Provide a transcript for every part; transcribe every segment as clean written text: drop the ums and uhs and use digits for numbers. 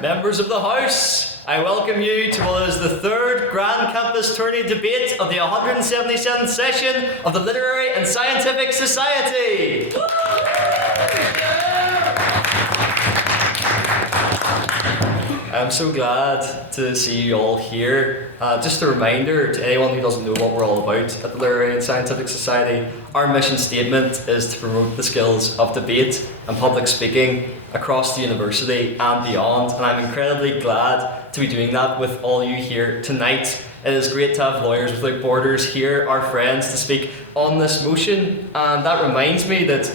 Members of the House, I welcome you to what is the third Grand Campus Tourney debate of the 177th session of the Literary and Scientific Society. I'm so glad to see you all here. Just a reminder to anyone who doesn't know what we're all about at the Literary and Scientific Society, our mission statement is to promote the skills of debate and public speaking across the university and beyond, and I'm incredibly glad to be doing that with all you here tonight. It is great to have Lawyers Without Borders here, our friends, to speak on this motion, and that reminds me that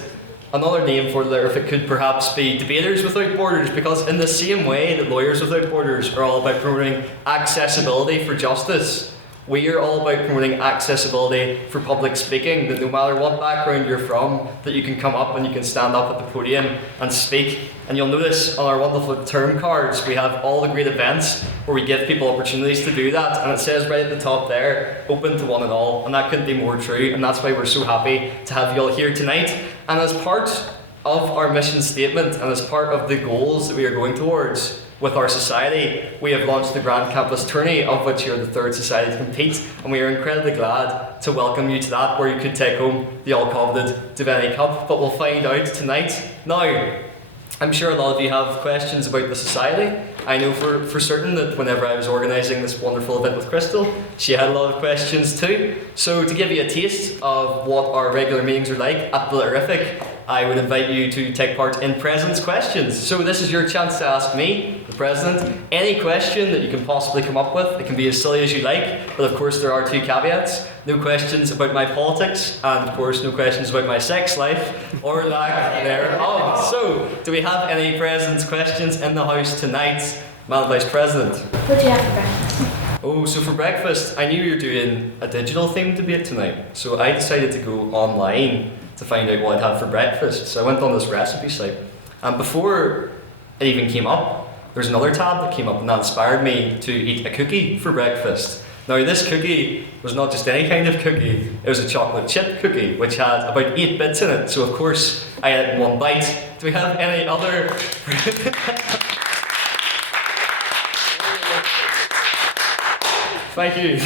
another name for it could perhaps be Debaters Without Borders, because in the same way that Lawyers Without Borders are all about promoting accessibility for justice, we are all about promoting accessibility for public speaking, that no matter what background you're from, that you can come up and you can stand up at the podium and speak. And you'll notice on our wonderful term cards, we have all the great events where we give people opportunities to do that, and it says right at the top there, open to one and all, and that couldn't be more true, and that's why we're so happy to have you all here tonight. And as part of our mission statement and as part of the goals that we are going towards with our society, we have launched the Grand Campus Tourney, of which you're the third society to compete, and we are incredibly glad to welcome you to that, where you could take home the all-coveted Devaney Cup, but we'll find out tonight. Now, I'm sure a lot of you have questions about the society. I know for certain that whenever I was organising this wonderful event with Crystal, she had a lot of questions too. So to give you a taste of what our regular meetings are like at the Litterific, I would invite you to take part in President's Questions. So this is your chance to ask me, the President, any question that you can possibly come up with. It can be as silly as you like, but of course there are two caveats. No questions about my politics, and of course no questions about my sex life, or lack thereof. So, do we have any President's Questions in the House tonight? Madam Vice President. What do you have for breakfast? Oh, so for breakfast, I knew you were doing a digital themed debate tonight, so I decided to go online to find out what I'd have for breakfast. So I went on this recipe site, and before it even came up, there's another tab that came up, and that inspired me to eat a cookie for breakfast. Now this cookie was not just any kind of cookie, it was a chocolate chip cookie which had about 8 bits in it, so of course I had it in one bite. Do we have any other... Thank you.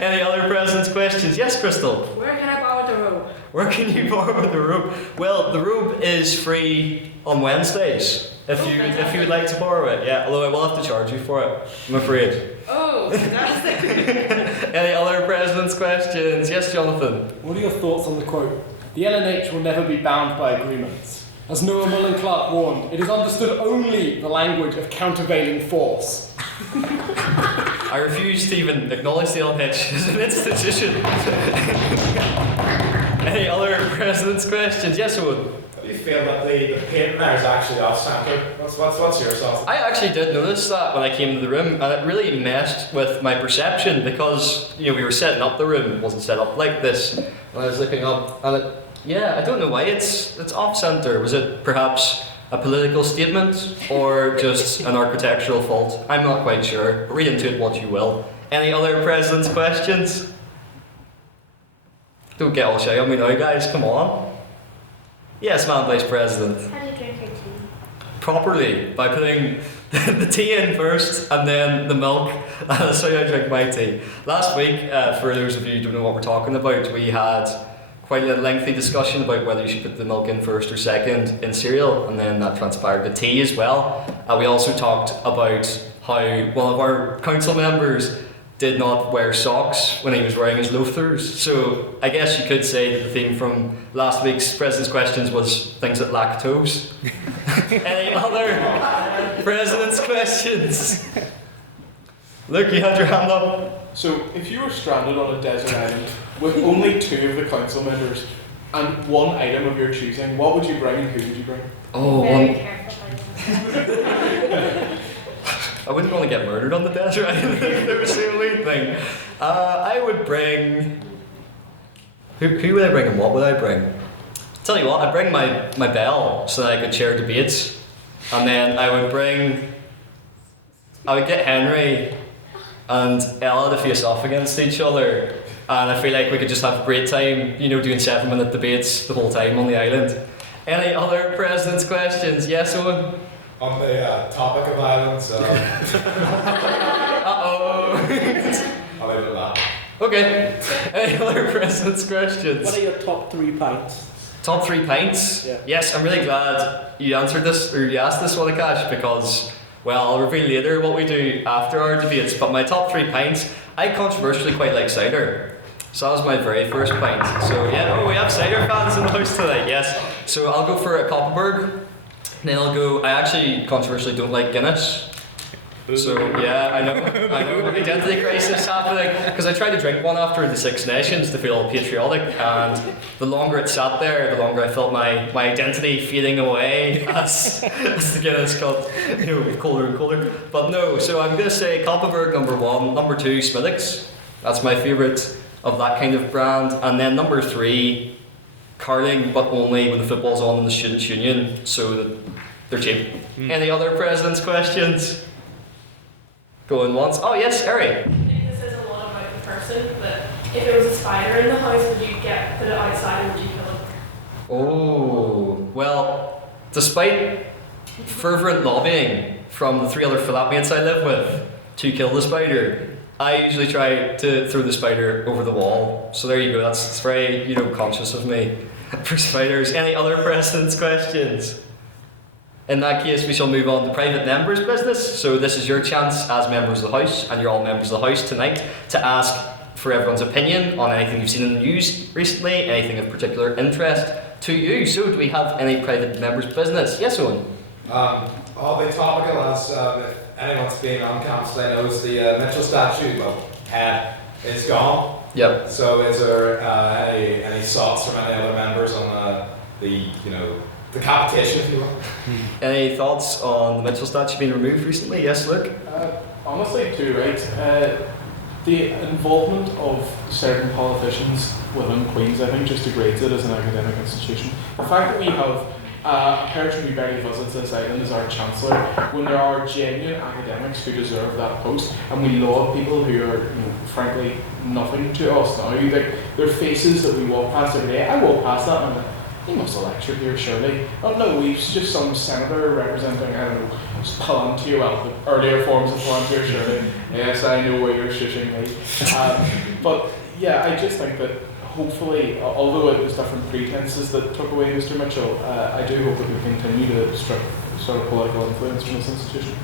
Any other President's Questions? Yes, Crystal? Where can I borrow the robe? Where can you borrow the robe? Well, the robe is free on Wednesdays, if you would like to borrow it, yeah, although I will have to charge you for it, I'm afraid. Oh, fantastic. Any other President's Questions? Yes, Jonathan? What are your thoughts on the quote? The LNH will never be bound by agreements. As Noah Mullen Clark warned, it is understood only the language of countervailing force. I refuse to even acknowledge the LNH as an institution. Any other President's Questions? Yes, Owen? Do you feel that the painting there is actually off-centre? What's your thoughts? I actually did notice that when I came to the room, and it really messed with my perception, because we were setting up the room, it wasn't set up like this. And I was looking up, and I don't know why it's off-centre. Was it perhaps a political statement, or just an architectural fault? I'm not quite sure. Read into it what you will. Any other President's Questions? Don't get all shy on me now, guys, come on. Yes, Madam Vice President. How do you drink your tea? Properly, by putting the tea in first and then the milk. That's how I drink my tea. Last week, for those of you who don't know what we're talking about, we had quite a lengthy discussion about whether you should put the milk in first or second in cereal, and then that transpired to tea as well. We also talked about how one of our council members did not wear socks when he was wearing his loafers. So I guess you could say that the theme from last week's President's Questions was things that lack toes. Any other President's Questions? Luke, you had your hand up. So if you were stranded on a desert island with only 2 of the council members and one item of your choosing, what would you bring and who would you bring? Oh, Very careful. I wouldn't want to get murdered on the desert island if there was the only thing. I would bring... Who would I bring and what would I bring? Tell you what, I'd bring my bell so that I could chair debates. And then I would get Henry and Ella to face off against each other. and I feel like we could just have a great time, doing 7-minute debates the whole time on the island. Any other president's questions? Yes, Owen? On the topic of islands, Uh-oh. I'll leave it at that. Okay. Any other president's questions? What are your top 3 pints? Top 3 pints? Yeah. Yes, I'm really glad you answered this, or you asked this one, Akaash, because, well, I'll reveal later what we do after our debates, but my top 3 pints, I controversially quite like cider. So that was my very first pint. So yeah, we have cider fans in the house tonight, yes. So I'll go for a Koppenberg, then I actually controversially don't like Guinness. So yeah, I know, identity crisis happening, because I tried to drink one after the Six Nations to feel patriotic, and the longer it sat there, the longer I felt my identity fading away as the Guinness got colder and colder. But no, so I'm going to say Koppenberg number 1, number 2 Smithwick's, that's my favourite of that kind of brand, and then number 3 Carling, but only when the football's on in the Students' Union, so that they're cheap. Any other president's questions? Going once. Oh yes, Harry. I think this says a lot about the person, but if there was a spider in the house, would you put it outside or would you kill it? Oh, well, despite fervent lobbying from the 3 other flatmates I live with to kill the spider, I usually try to throw the spider over the wall. So there you go, that's very, conscious of me for spiders. Any other president's questions? In that case, we shall move on to private members' business. So this is your chance as members of the House, and you're all members of the House tonight, to ask for everyone's opinion on anything you've seen in the news recently, anything of particular interest to you. So do we have any private members' business? Yes, Owen? All the topical, as if anyone's been on campus today knows, the Mitchell statue, is gone. Yep. So is there any thoughts from any other members on the capitation, if you will? Any thoughts on the Mitchell statue being removed recently? Yes, Luke? Honestly, too, right? The involvement of certain politicians within Queen's, I think, just degrades it as an academic institution. The fact that we have a person who barely visits this island as our Chancellor, when there are genuine academics who deserve that post, and we laud people who are, frankly, nothing to us now. They're faces that we walk past every day. I walk past that and I'm like, he must have lectured here, surely. Oh no, he's just some senator representing, I don't know, Palantir, well, the earlier forms of Palantir, surely. Yes, I know where you're shushing me. But yeah, I just think that hopefully, although it was different pretenses that took away Mr. Mitchell, I do hope that we continue to strip sort of political influence from this institution.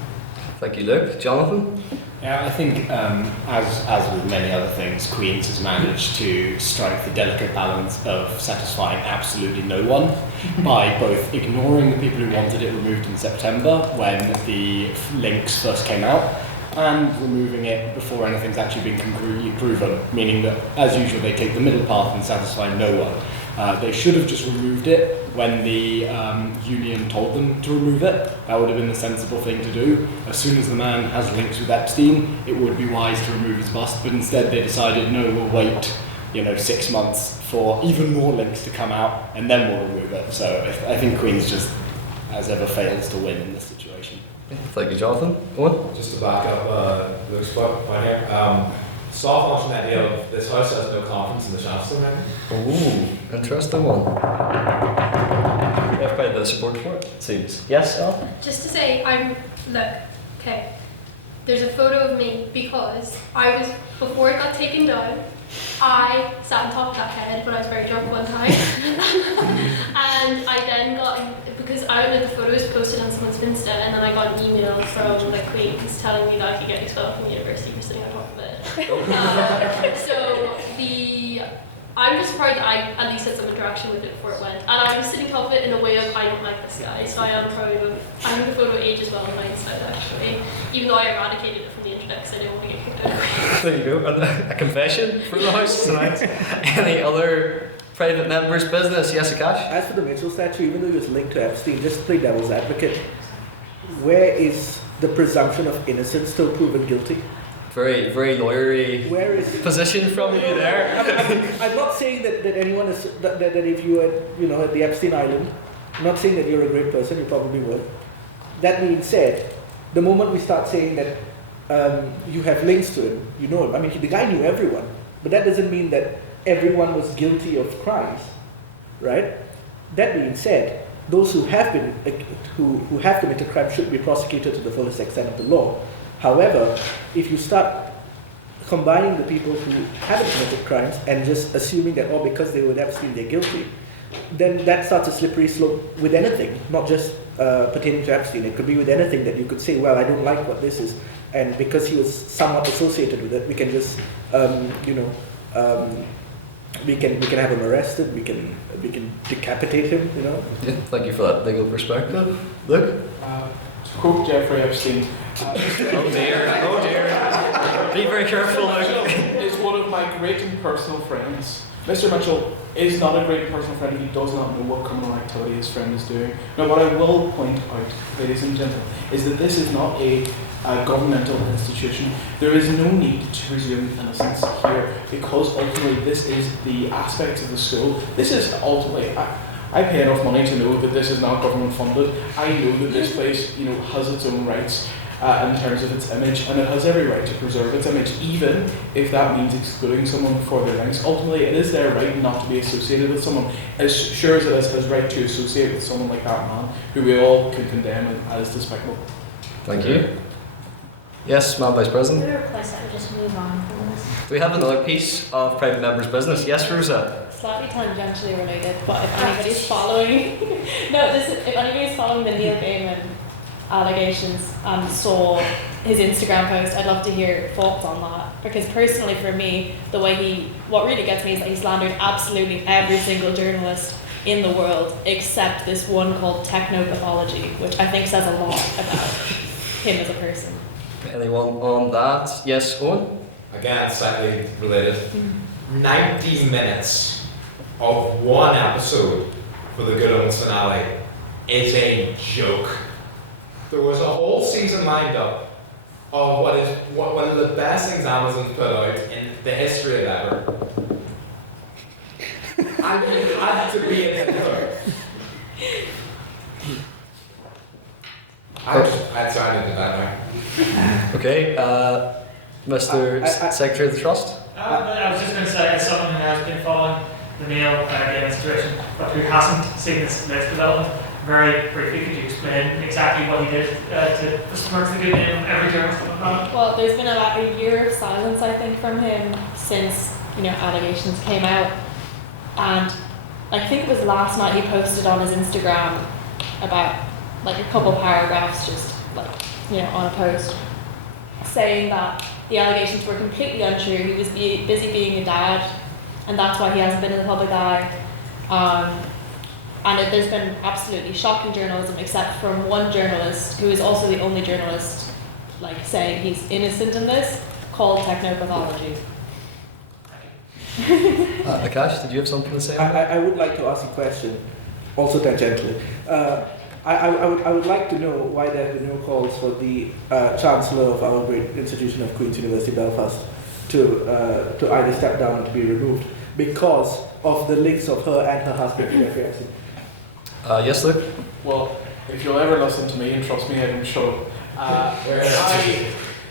Thank you, Luke. Jonathan? Yeah, I think as with many other things, Queen's has managed to strike the delicate balance of satisfying absolutely no one by both ignoring the people who wanted it removed in September when the links first came out, and removing it before anything's actually been concretely proven, meaning that, as usual, they take the middle path and satisfy no one. They should have just removed it when the union told them to remove it. That would have been the sensible thing to do. As soon as the man has links with Epstein, it would be wise to remove his bust, but instead they decided, no, we'll wait 6 months for even more links to come out, and then we'll remove it. So I think Queen's just, as ever, fails to win in this situation. Thank you, Jonathan. Owen? Just to back up Luke's point here, soft launching the idea of this house has no confidence in the Chancellor, maybe? Ooh, interesting one. We have quite a bit of support for it, it seems. Yes, Al? Just to say, okay, there's a photo of me because before it got taken down, I sat on top of that head when I was very drunk one time. And I then because I don't know, the photo was posted on someone's Insta, and then I got an email from the Queen's telling me that I could get expelled from the university for sitting on top of it. I'm just surprised that I at least had some interaction with it before it went. And I was sitting on top of it in a way of, I don't like this guy, so I am proud of, I think the photo ages well in hindsight actually, even though I eradicated it from the internet because I didn't want to get kicked out. There you go. And a confession from the house tonight. Any other private members' business? Yes, Akaash? As for the Mitchell statue, even though he was linked to Epstein, just to play devil's advocate, where is the presumption of innocence till proven guilty? Very, very lawyery position from you there. I'm not saying that anyone is that if you were at the Epstein Island, I'm not saying that you're a great person. You probably would. That being said, the moment we start saying that you have links to him, you know him. I mean, the guy knew everyone. But that doesn't mean that everyone was guilty of crimes, right? That being said, those who have committed crimes should be prosecuted to the fullest extent of the law. However, if you start combining the people who haven't committed crimes and just assuming that, oh, because they were with Epstein, they're guilty, then that starts a slippery slope with anything, not just pertaining to Epstein. It could be with anything that you could say, well, I don't like what this is, and because he was somewhat associated with it, we can just, we can have him arrested. We can decapitate him. Yeah, thank you for that legal perspective. Luke. To quote Jeffrey Epstein. Oh dear. Be very careful, Luke. Is one of my great and personal friends. Mr. Mitchell is not a great and personal friend. He does not know what criminal activity his friend is doing. Now, what I will point out, ladies and gentlemen, is that this is not a governmental institution. There is no need to presume innocence here, because ultimately this is the aspect of the school. This is ultimately, I pay enough money to know that this is not government funded. I know that this place, has its own rights in terms of its image, and it has every right to preserve its image, even if that means excluding someone for their ranks. Ultimately, it is their right not to be associated with someone, as sure as it is his right to associate with someone like that man, who we all can condemn as despicable. Thank you. Yes, Madam Vice President. Is there a place that would just move on from this? We have another piece of private members' business. Yes, Rosa. Slightly tangentially related, but if anybody's following, if anybody's following the Neil Gaiman allegations and saw his Instagram post, I'd love to hear thoughts on that. Because personally, for me, what really gets me is that he slandered absolutely every single journalist in the world except this one called Technopathology, which I think says a lot about him as a person. Anyone on that? Yes, Owen? Again, slightly related. 90 minutes of one episode for the Good Omens finale is a joke. There was a whole season lined up of what is one of the best things Amazon's put out in the history of ever. And you had to be in it. I'd sign into that now. Okay, Mr. Secretary of the Trust? I was just going to say, as someone who has been following the Neil Gaiman situation, but who hasn't seen this development, very briefly, could you explain exactly what he did to besmirch the good name of every journalist on the planet? Well, there's been about a year of silence, I think, from him since allegations came out, and I think it was last night he posted on his Instagram about a couple paragraphs, just on a post, saying that the allegations were completely untrue. He was busy being a dad, and that's why he hasn't been in the public eye. And there's been absolutely shocking journalism, except from one journalist who is also the only journalist saying he's innocent in this, called Technopathology. Akaash, did you have something to say? I would like to ask a question, also tangentially. I would like to know why there have been no calls for the Chancellor of our great institution of Queen's University Belfast to either step down or to be removed because of the links of her and her husband to Jeffrey Epstein. Yes, Luke? Well, if you'll ever listen to me and trust me, I don't shut up.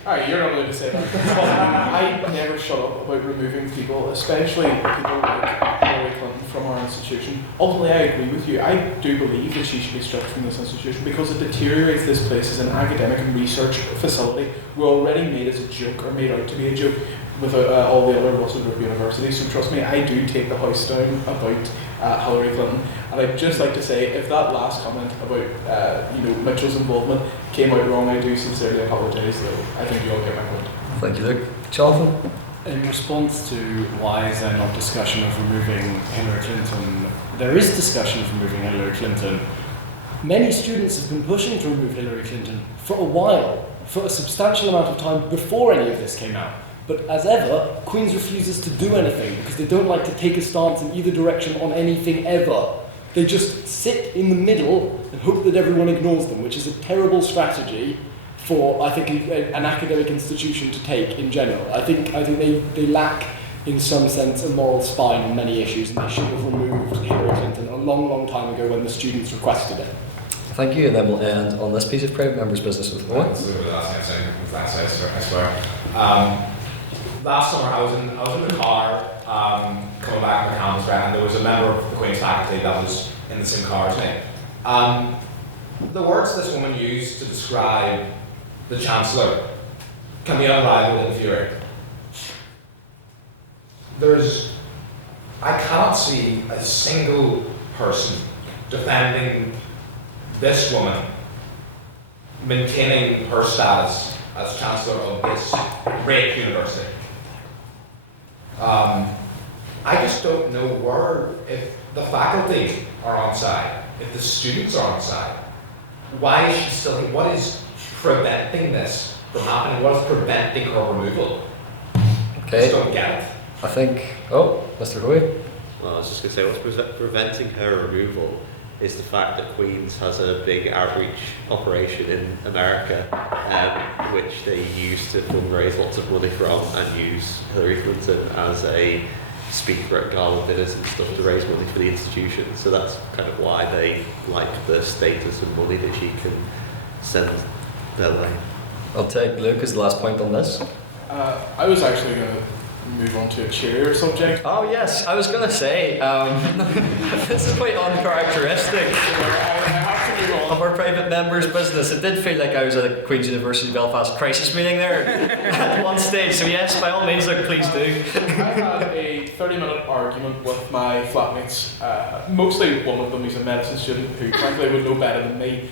Alright, you're not allowed to say that. I never shut up about removing people, especially people like Hillary Clinton, from our institution. Ultimately, I agree with you. I do believe that she should be stripped from this institution because it deteriorates this place as an academic and research facility. We're already made as a joke, or made out to be a joke, with all the other Russell Group universities. So trust me, I do take the house down about Hillary Clinton. And I'd just like to say, if that last comment about Mitchell's involvement came out wrong, I do sincerely apologise. Though I think you all get my point. Thank you, Luke. Jonathan? In response to why is there not discussion of removing Hillary Clinton, there is discussion of removing Hillary Clinton. Many students have been pushing to remove Hillary Clinton for a while, for a substantial amount of time before any of this came out. But as ever, Queen's refuses to do anything because they don't like to take a stance in either direction on anything ever. They just sit in the middle and hope that everyone ignores them, which is a terrible strategy for, I think, an academic institution to take in general. I think they lack, in some sense, a moral spine on many issues, and they should have removed Hillary Clinton a long, long time ago when the students requested it. Thank you, and then we'll end on this piece of private members' business with Owen. I swear. last summer I was in the car coming back from the campus, right, and there was a member of the Queen's faculty that was in the same car as me. The words this woman used to describe the Chancellor can be unrivaled in fury. I cannot see a single person defending this woman maintaining her status as Chancellor of this great university. I just don't know if the faculty are on side, if the students are on side. Why is she still here? What is preventing this from happening? What is preventing her removal? Okay. I just don't get it. I think. Oh, Mr. Hoy. Well, I was just going to say, what's preventing her removal is the fact that Queen's has a big outreach operation in America, which they use to fundraise lots of money from and use Hillary Clinton as a speaker at gala dinners and stuff to raise money for the institution. So that's kind of why they like the status and money that she can send their way. I'll take Luke as the last point on this. I was actually going to move on to a cheerier subject. Oh yes, I was going to say, this is quite uncharacteristic of our private members' business. It did feel like I was at a Queen's University Belfast crisis meeting there at one stage, so yes, by all means, look, please do. I had a 30-minute argument with my flatmates, mostly one of them who's a medicine student who frankly would know better than me.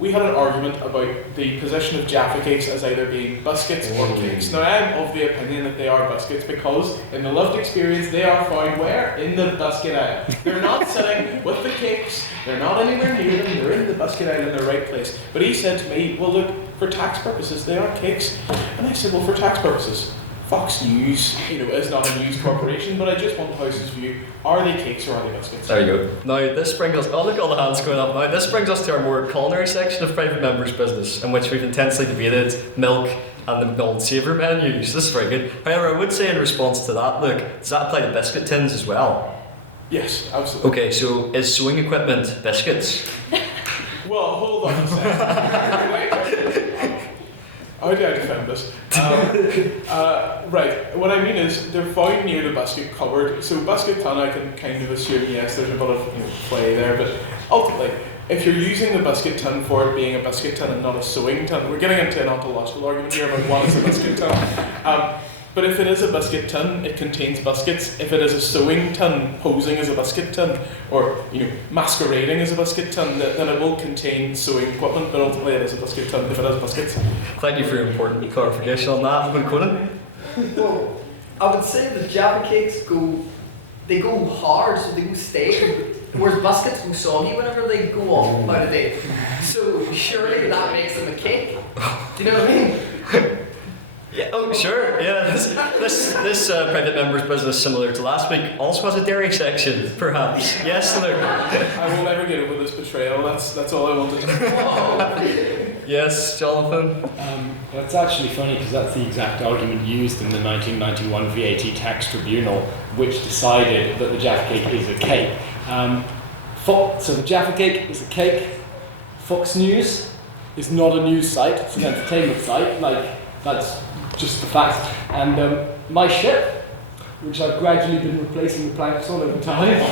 We had an argument about the position of Jaffa cakes as either being biscuits or cakes. Now I am of the opinion that they are biscuits because in the lived experience they are found where? In the biscuit aisle. They're not sitting with the cakes, they're not anywhere near them, they're in the biscuit aisle in the right place. But he said to me, well look, for tax purposes they are cakes. And I said, well for tax purposes, Fox News, is not a news corporation, but I just want the House's view. Are they cakes or are they biscuits? There you go. Now this brings us, look, all the hands going up now. This brings us to our more culinary section of private members' business, in which we've intensely debated milk and the old saviour menus. This is very good. However, I would say in response to that, look, does that apply to biscuit tins as well? Yes, absolutely. Okay, so is sewing equipment biscuits? Well, hold on a second. How do I defend this? Right, what I mean is they're found near the biscuit cupboard. So biscuit tin, I can kind of assume yes, there's a bit of play there, but ultimately, if you're using the biscuit tin for it being a biscuit tin and not a sewing tin, we're getting into an ontological argument here about what is a biscuit tin. But if it is a biscuit tin, it contains biscuits. If it is a sewing tin posing as a biscuit tin, or masquerading as a biscuit tin, then it will contain sewing equipment. But ultimately, it is a biscuit tin if it has biscuits. Thank you for your important clarification on that, Conan. Well, I would say that Jaffa cakes go hard, so they go stale. Whereas biscuits go soggy whenever they go off out of date. So surely that makes them a cake. Do you know what I mean? Yeah, oh sure, yeah. This private members' business, similar to last week, also has a dairy section, perhaps. Yes, Luke. I will never get over this betrayal. That's all I wanted to know. Yes, Jonathan. Well, it's actually funny because that's the exact argument used in the 1991 VAT tax tribunal, which decided that the Jaffa cake is a cake. So the Jaffa cake is a cake. Fox News is not a news site; it's an entertainment site. That's just the fact. And my ship, which I've gradually been replacing the planks on over time,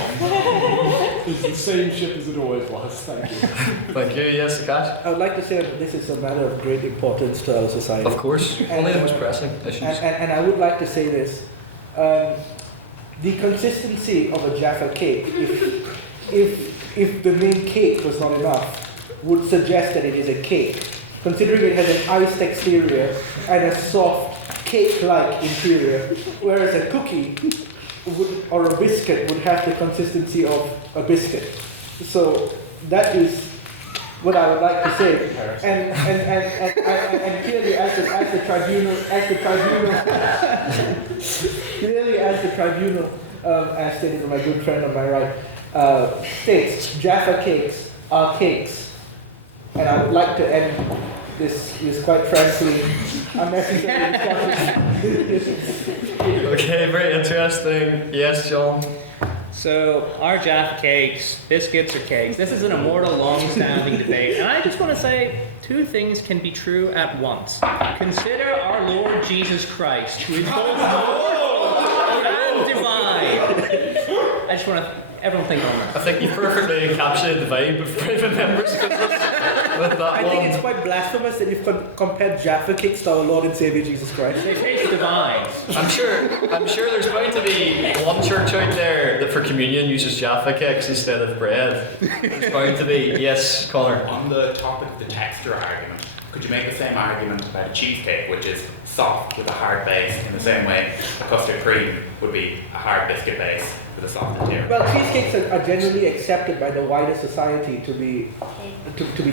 is the same ship as it always was. Thank you. Thank you. Yes, Akaash. I would like to say that this is a matter of great importance to our society. Of course, only the most pressing issues. And I would like to say this. The consistency of a Jaffa cake, if the name cake was not enough, would suggest that it is a cake, considering it has an iced exterior and a soft cake-like interior, whereas a cookie or a biscuit would have the consistency of a biscuit. So that is what I would like to say. And clearly, as the tribunal, as stated by my good friend on my right, states Jaffa cakes are cakes. And I would like to end this quite frankly unnecessary discussion. Okay, very interesting. Yes, John. So, are Jaffa cakes biscuits or cakes? This is an immortal, long-standing debate, and I just want to say 2 things can be true at once. Consider our Lord Jesus Christ, who is both Lord and divine. I just want to everyone think on that. I think you perfectly encapsulated the vibe of private members with that I one. think it's quite blasphemous that you've compared Jaffa cakes to our Lord and Savior Jesus Christ. They taste divine. I'm sure there's going to be one church out there that for communion uses Jaffa cakes instead of bread. There's going to be. Yes, Connor. On the topic of the texture argument, could you make the same argument about a cheesecake, which is soft with a hard base, in the same way a custard cream would be a hard biscuit base with a soft interior? Well, cheesecakes are generally accepted by the wider society to be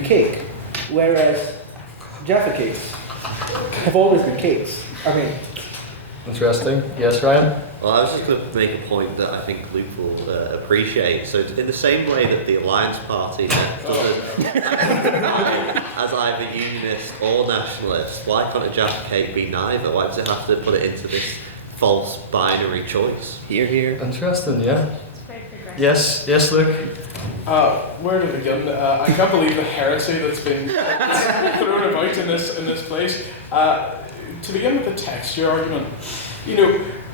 cake, whereas Jaffa cakes have always been cakes. I mean, interesting. Yes, Ryan. Well, I was just going to make a point that I think Luke will appreciate. So, in the same way that the Alliance Party doesn't as either unionist or nationalist, why can't a Jaffa cake be neither? Why does it have to put it into this false binary choice? Here. Interesting, yeah. It's very progressive. Yes, Luke. Where to begin? I can't believe the heresy that's been thrown about in this place. To begin with the texture argument,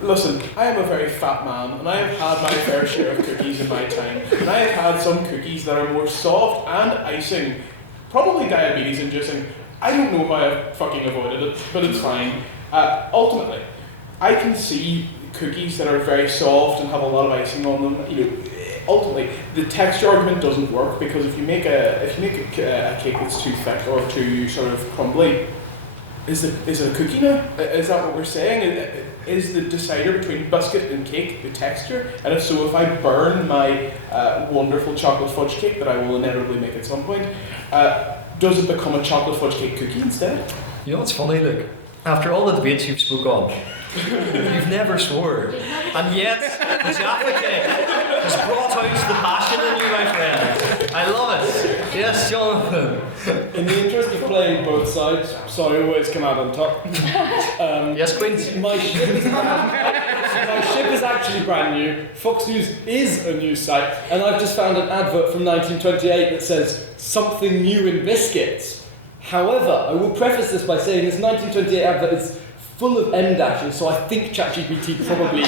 listen, I am a very fat man, and I have had my fair share of cookies in my time, and I have had some cookies that are more soft and icing, probably diabetes inducing. I don't know how I fucking avoided it, but it's fine. Ultimately, I can see cookies that are very soft and have a lot of icing on them. Ultimately, the texture argument doesn't work, because if you make a cake that's too thick or too sort of crumbly, is it a cookie now? Is that what we're saying? Is the decider between biscuit and cake the texture? And if so, if I burn my wonderful chocolate fudge cake that I will inevitably make at some point, does it become a chocolate fudge cake cookie instead? You know what's funny, Luke? After all the debates you've spoke on, you've never swore. And yet, the Jaffa cake has brought out the passion in you, my friend. I love it. Yes, Jonathan. In the interest of playing both sides, so I always come out on top. Yes, Queens. My ship is actually brand new. Fox News is a news site, and I've just found an advert from 1928 that says something new in biscuits. However, I will preface this by saying this 1928 advert is full of M dashes, so I think ChatGPT probably.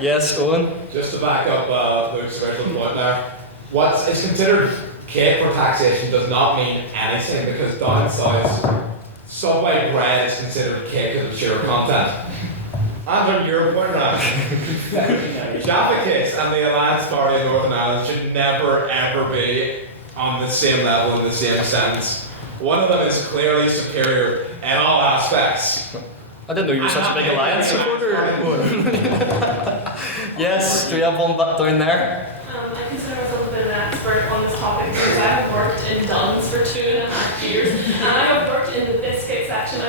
Yes, Owen. Just to back up Luke's original point there, what is considered cake for taxation does not mean anything, because down south, Subway bread is considered cake of the sugar content. And on your point, Jaffa cakes and the Alliance Party of Northern Ireland should never ever be on the same level in the same sentence. One of them is clearly superior in all aspects. I didn't know you were such a big Alliance supporter. Yes, do we have one back down there? I consider myself a bit of an expert on this topic because I have worked in Dunn's for 2.5 years, and I have worked in the biscuit section.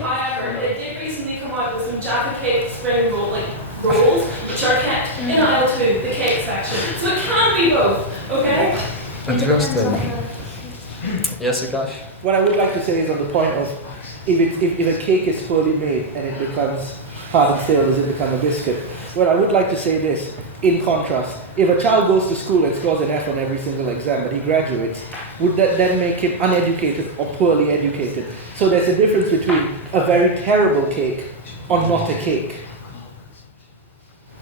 However, they did recently come out with some Jaffa cake spring rolls, which are kept in aisle 2, the cake section. So it can be both, okay? Interesting. Yes, Akaash? what I would like to say is on the point of if a cake is poorly made and it becomes hard and stale, does it become a biscuit? Well, I would like to say this, in contrast. If a child goes to school and scores an F on every single exam but he graduates, would that then make him uneducated or poorly educated? So there's a difference between a very terrible cake or not a cake.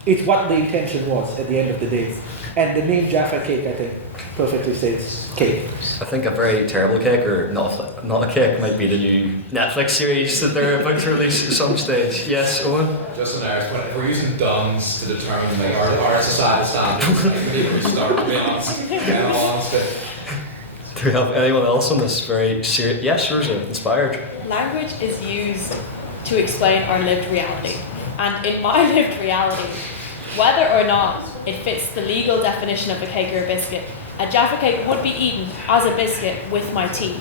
It's what the intention was at the end of the day. And the name Jaffa cake, I think, perfectly says cake. I think a very terrible cake, or not a cake, might be the new Netflix series that they're about to release at some stage. Yes, Owen? Just an error, but if we're using duns to determine like our societal standards, I think we should start, to be honest. In all honesty. Do we have anyone else on this very serious? Yes, Rosa, inspired. Language is used to explain our lived reality. And in my lived reality, whether or not it fits the legal definition of a cake or a biscuit, a Jaffa cake would be eaten as a biscuit with my tea,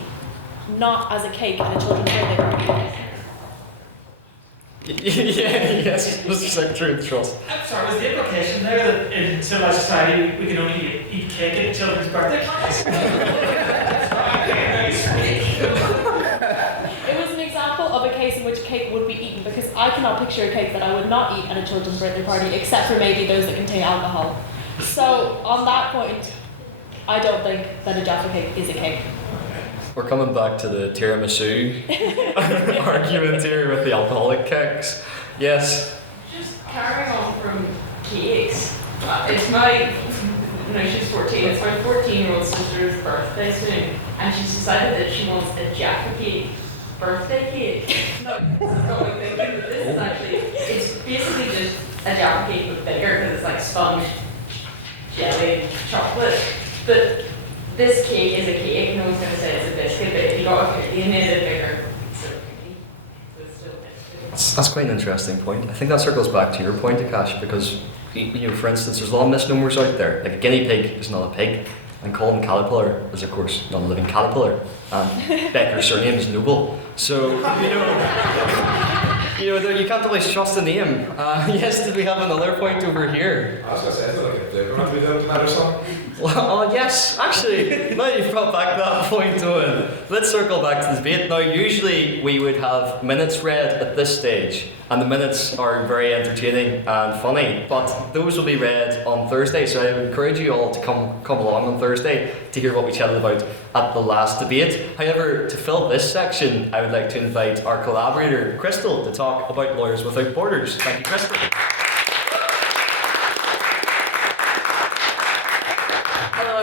not as a cake in a children's birthday party. Yes, Mr. Secretary of the Trust. I'm sorry, was the implication there that in civilized society we can only eat cake at children's birthday parties? It was an example of a case in in which cake would be eaten, because I cannot picture a cake that I would not eat at a children's birthday party, except for maybe those that contain alcohol. So on that point, I don't think that a Jaffa cake is a cake. We're coming back to the tiramisu argument here with the alcoholic cakes. Yes. Just carrying on from cakes. It's my, no, she's 14. It's my 14-year-old sister's birthday soon, and she's decided that she wants a Jaffa cake birthday cake. No, this is what I'm thinking. But this is actually, it's basically just a Jaffa cake but bigger because it's like sponge, jelly, and chocolate. But this cake is a cake. No one's going to say it's a biscuit, but if you got a cookie and made it bigger, it's a cookie. So it's still a biscuit. That's quite an interesting point. I think that circles back to your point, Akaash, because, you know, for instance, there's a lot of misnomers out there. Like a guinea pig is not a pig, and calling caterpillar is, of course, not a living caterpillar. And Becker's surname is Noble. So, you can't always trust the name. Yes, did we have another point over here? I was going to say, I feel like if they're going to be the matter song. Well, yes, actually, now you've brought back that point, Owen. Let's circle back to the debate. Now, usually we would have minutes read at this stage, and the minutes are very entertaining and funny, but those will be read on Thursday, so I would encourage you all to come along on Thursday to hear what we chatted about at the last debate. However, to fill this section, I would like to invite our collaborator, Crystal, to talk about Lawyers Without Borders. Thank you, Crystal.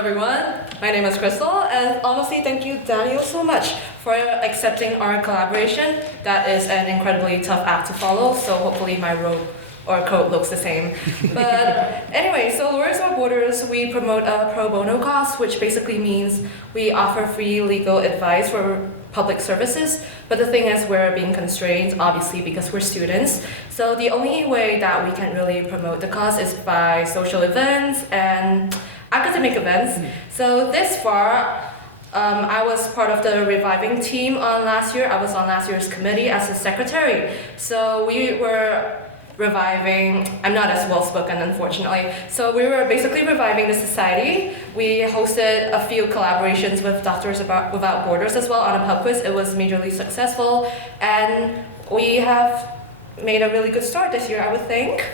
Everyone, my name is Crystal, and honestly thank you Daniel so much for accepting our collaboration. That is an incredibly tough act to follow, so hopefully my robe or coat looks the same. But anyway, so Lawyers Without Borders, we promote a pro bono cause, which basically means we offer free legal advice for public services, but the thing is we're being constrained, obviously, because we're students. So the only way that we can really promote the cause is by social events and academic events. So this far, I was part of the reviving team on last year. I was on last year's committee as a secretary. So we were reviving, I'm not as well spoken unfortunately, so we were basically reviving the society. We hosted a few collaborations with Doctors Without Borders as well on a pub quiz. It was majorly successful, and we have made a really good start this year, I would think.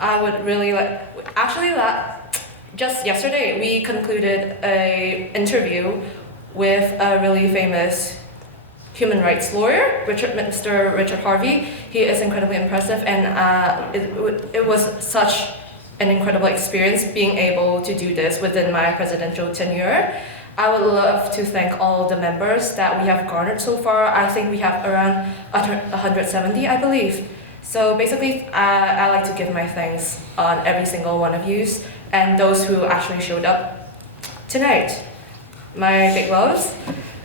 I would really just yesterday, we concluded an interview with a really famous human rights lawyer, Mr. Richard Harvey. He is incredibly impressive, and it was such an incredible experience being able to do this within my presidential tenure. I would love to thank all the members that we have garnered so far. I think we have around 170, I believe. So basically, I like to give my thanks on every single one of you and those who actually showed up tonight. My big loves.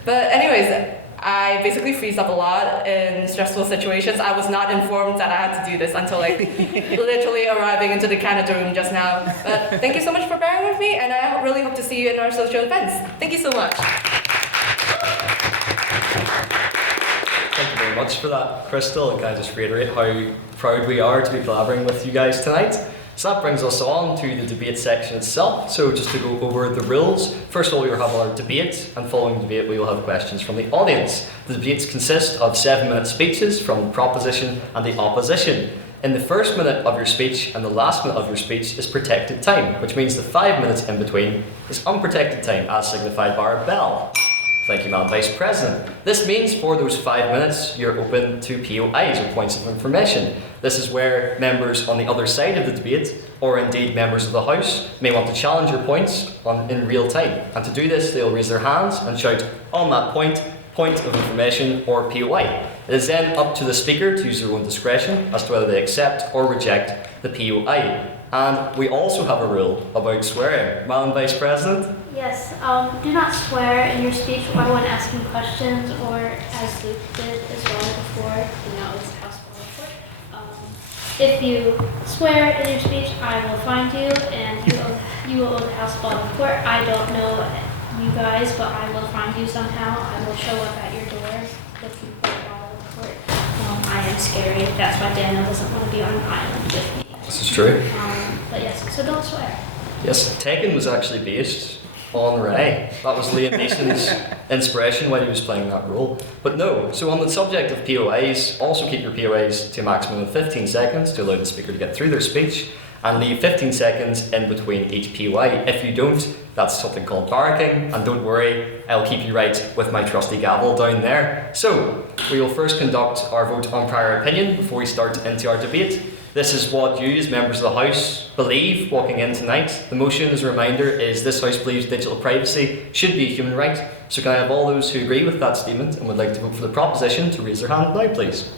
But anyways, I basically freeze up a lot in stressful situations. I was not informed that I had to do this until literally arriving into the Canada room just now. But thank you so much for bearing with me, and I really hope to see you in our social events. Thank you so much. Thank you very much for that, Crystal, and can I just reiterate how proud we are to be collaborating with you guys tonight. So that brings us on to the debate section itself. So just to go over the rules, first of all we will have our debate, and following the debate we will have questions from the audience. The debates consist of 7-minute speeches from the proposition and the opposition. In the first minute of your speech and the last minute of your speech is protected time, which means the 5 minutes in between is unprotected time, as signified by our bell. Thank you, Madam Vice President. This means for those 5 minutes, you're open to POIs, or points of information. This is where members on the other side of the debate, or indeed members of the House, may want to challenge your points in real time. And to do this, they'll raise their hands and shout on that point of information, or POI. It is then up to the speaker to use their own discretion as to whether they accept or reject the POI. And we also have a rule about swearing. Madam Vice President? Yes, do not swear in your speech or when asking questions, or as Luke did as well before, it's house ball. If you swear in your speech, I will find you, and you will owe the house ball of court. I don't know you guys, but I will find you somehow. I will show up at your door looking for the ball of court. I am scary. That's why Daniel doesn't want to be on an island with me. This is true. But yes, so don't swear. Yes, Tekken was actually based Henri. That was Liam Neeson's inspiration when he was playing that role. But no, so on the subject of POAs, also keep your POAs to a maximum of 15 seconds to allow the speaker to get through their speech, and leave 15 seconds in between each POA. If you don't, that's something called barracking, and don't worry, I'll keep you right with my trusty gavel down there. So, we will first conduct our vote on prior opinion before we start into our debate. This is what you, as members of the House, believe walking in tonight. The motion, as a reminder, is this House believes digital privacy should be a human right. So can I have all those who agree with that statement and would like to vote for the proposition to raise their hand now, please?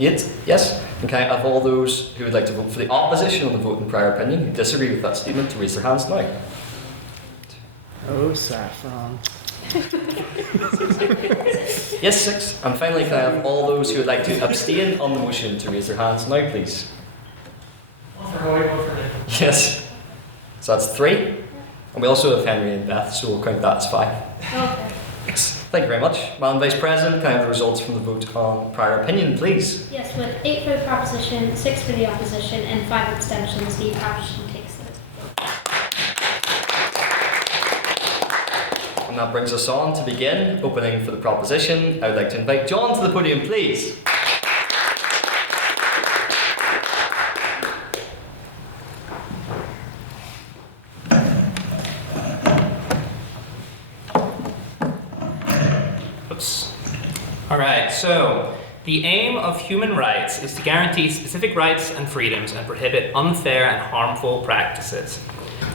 Eight, yes. And can I have all those who would like to vote for the opposition on the vote in prior opinion, who disagree with that statement, to raise their hands now? Oh, Saffron. Yes, 6. And finally, can I have all those who would like to abstain on the motion to raise their hands now, please? One for Hoyle, one for me. Yes. So that's 3. And we also have Henry and Beth, so we'll count that as 5. Okay. Yes. Thank you very much. Madam Vice President, can I have the results from the vote on prior opinion, please? Yes, with 8 for the proposition, 6 for the opposition, and 5 abstentions, the proposition takes the vote. And that brings us on to begin opening for the proposition. I would like to invite John to the podium, please. Alright, so the aim of human rights is to guarantee specific rights and freedoms and prohibit unfair and harmful practices.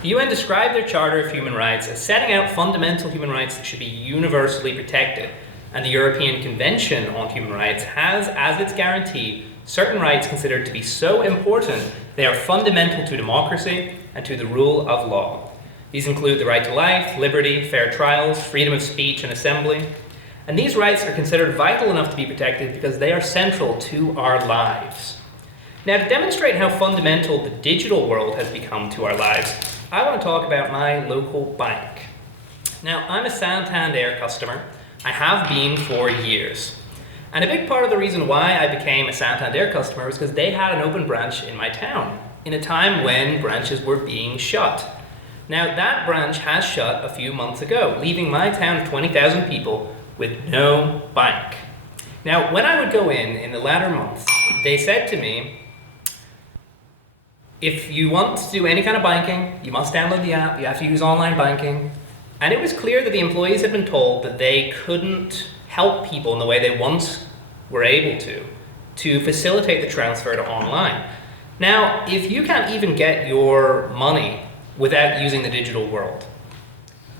The UN described their Charter of Human Rights as setting out fundamental human rights that should be universally protected, and the European Convention on Human Rights has as its guarantee certain rights considered to be so important they are fundamental to democracy and to the rule of law. These include the right to life, liberty, fair trials, freedom of speech and assembly. And these rights are considered vital enough to be protected because they are central to our lives. Now, to demonstrate how fundamental the digital world has become to our lives, I want to talk about my local bank. Now, I'm a Santander customer. I have been for years. And a big part of the reason why I became a Santander customer was because they had an open branch in my town, in a time when branches were being shut. Now, that branch has shut a few months ago, leaving my town of 20,000 people with no bank. Now, when I would go in the latter months, they said to me, if you want to do any kind of banking, you must download the app, you have to use online banking. And it was clear that the employees had been told that they couldn't help people in the way they once were able to facilitate the transfer to online. Now, if you can't even get your money without using the digital world,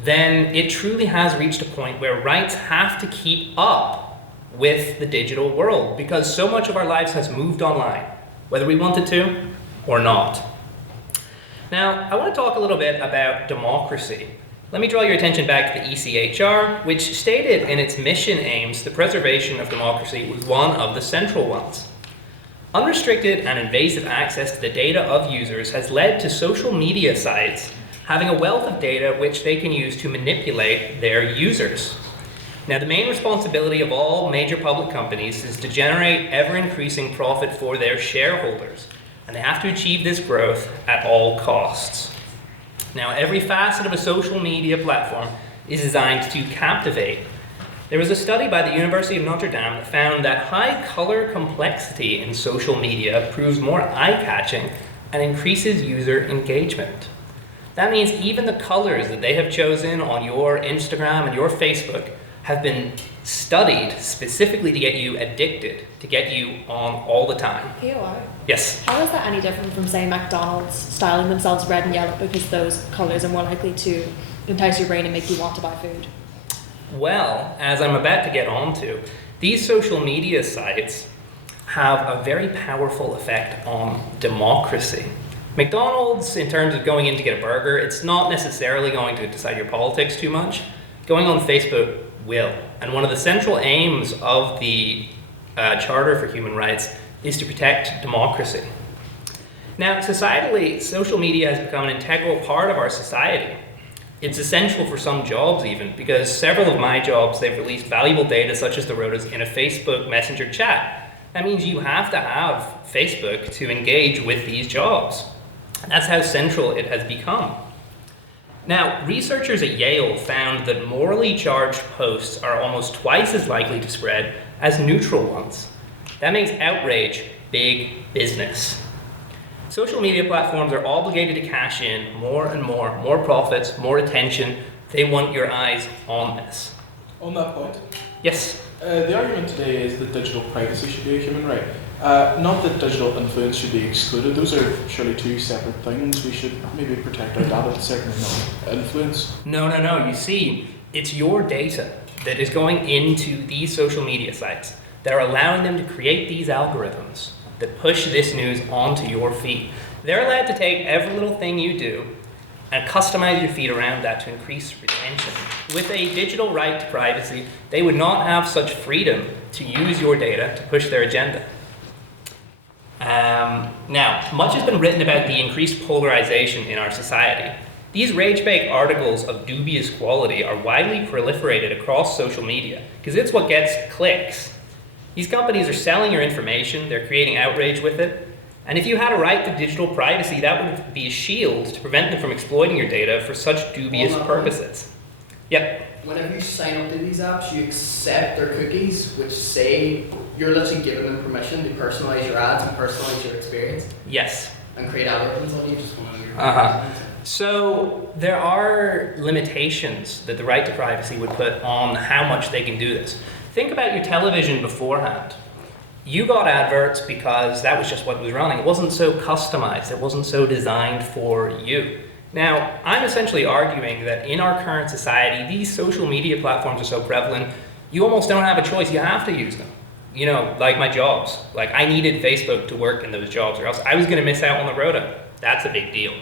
then it truly has reached a point where rights have to keep up with the digital world because so much of our lives has moved online, whether we wanted to or not. Now, I want to talk a little bit about democracy. Let me draw your attention back to the ECHR, which stated in its mission aims the preservation of democracy was one of the central ones. Unrestricted and invasive access to the data of users has led to social media sites having a wealth of data which they can use to manipulate their users. Now, the main responsibility of all major public companies is to generate ever-increasing profit for their shareholders, and they have to achieve this growth at all costs. Now, every facet of a social media platform is designed to captivate. There was a study by the University of Notre Dame that found that high color complexity in social media proves more eye-catching and increases user engagement. That means even the colors that they have chosen on your Instagram and your Facebook have been studied specifically to get you addicted, to get you on all the time. POI? Yes? How is that any different from, say, McDonald's styling themselves red and yellow because those colours are more likely to entice your brain and make you want to buy food? Well, as I'm about to get on to, these social media sites have a very powerful effect on democracy. McDonald's, in terms of going in to get a burger, it's not necessarily going to decide your politics too much. Going on Facebook will. And one of the central aims of the Charter for Human Rights is to protect democracy. Now, societally, social media has become an integral part of our society. It's essential for some jobs even, because several of my jobs, they've released valuable data such as the rotas in a Facebook Messenger chat. That means you have to have Facebook to engage with these jobs. That's how central it has become. Now, researchers at Yale found that morally charged posts are almost twice as likely to spread as neutral ones. That makes outrage big business. Social media platforms are obligated to cash in more and more profits, more attention. They want your eyes on this. On that point, Yes? the argument today is that digital privacy should be a human right. Not that digital influence should be excluded. Those are surely two separate things. We should maybe protect our data, certainly not influence. No. You see, it's your data that is going into these social media sites that are allowing them to create these algorithms that push this news onto your feed. They're allowed to take every little thing you do and customize your feed around that to increase retention. With a digital right to privacy, they would not have such freedom to use your data to push their agenda. Now, much has been written about the increased polarization in our society. These rage-bait articles of dubious quality are widely proliferated across social media because it's what gets clicks. These companies are selling your information, they're creating outrage with it, and if you had a right to digital privacy, that would be a shield to prevent them from exploiting your data for such dubious purposes. Yep. Whenever you sign up to these apps, you accept their cookies, which say you're literally giving them permission to personalize your ads and personalize your experience. Yes. And create algorithms on you. Just want to know your So there are limitations that the right to privacy would put on how much they can do this. Think about your television beforehand. You got adverts because that was just what was running. It wasn't so customized. It wasn't so designed for you. Now, I'm essentially arguing that in our current society, these social media platforms are so prevalent, you almost don't have a choice. You have to use them. You know, like my jobs. Like, I needed Facebook to work in those jobs or else I was going to miss out on the rota. That's a big deal.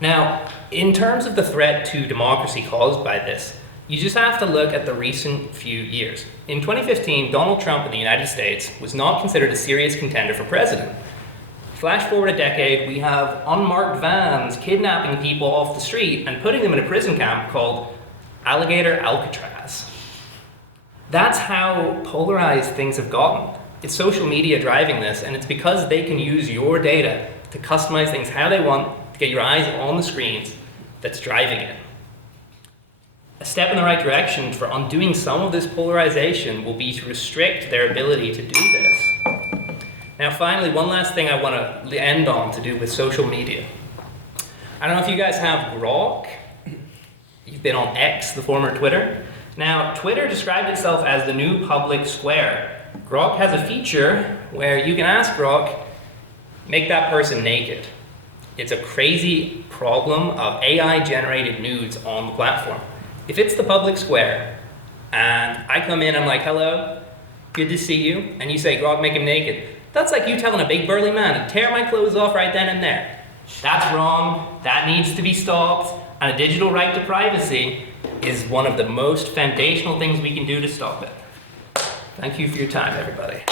Now, in terms of the threat to democracy caused by this, you just have to look at the recent few years. In 2015, Donald Trump in the United States was not considered a serious contender for president. Flash forward a decade, we have unmarked vans kidnapping people off the street and putting them in a prison camp called Alligator Alcatraz. That's how polarized things have gotten. It's social media driving this, and it's because they can use your data to customize things how they want, to get your eyes on the screens, that's driving it. A step in the right direction for undoing some of this polarization will be to restrict their ability to do this. Now finally, one last thing I want to end on to do with social media. I don't know if you guys have Grok. You've been on X, the former Twitter. Now, Twitter described itself as the new public square. Grok has a feature where you can ask Grok, make that person naked. It's a crazy problem of AI-generated nudes on the platform. If it's the public square, and I come in, I'm like, hello, good to see you, and you say, Grok, make him naked, that's like you telling a big burly man to tear my clothes off right then and there. That's wrong, that needs to be stopped, and a digital right to privacy is one of the most foundational things we can do to stop it. Thank you for your time, everybody.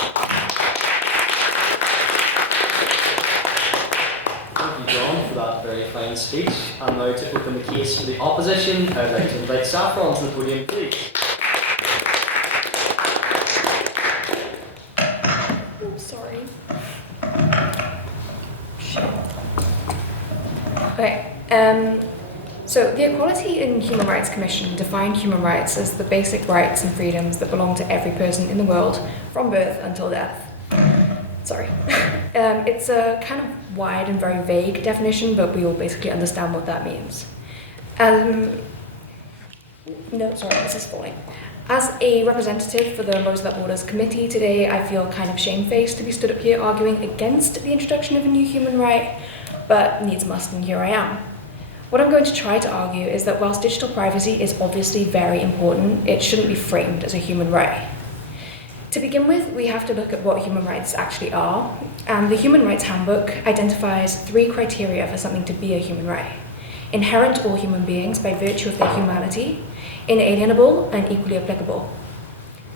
Thank you, John, for that very fine speech. And now to open the case for the opposition, I'd like to invite Saffron to the podium, please. I'm sorry. Okay. So the Equality and Human Rights Commission defined human rights as the basic rights and freedoms that belong to every person in the world from birth until death. Sorry. It's a kind of wide and very vague definition, but we all basically understand what that means. No, sorry, this is falling. As a representative for the Rosa That Borders committee today, I feel kind of shamefaced to be stood up here arguing against the introduction of a new human right, but needs must, and here I am. What I'm going to try to argue is that whilst digital privacy is obviously very important, it shouldn't be framed as a human right. To begin with, we have to look at what human rights actually are, and the Human Rights Handbook identifies 3 criteria for something to be a human right: inherent to all human beings by virtue of their humanity, inalienable, and equally applicable.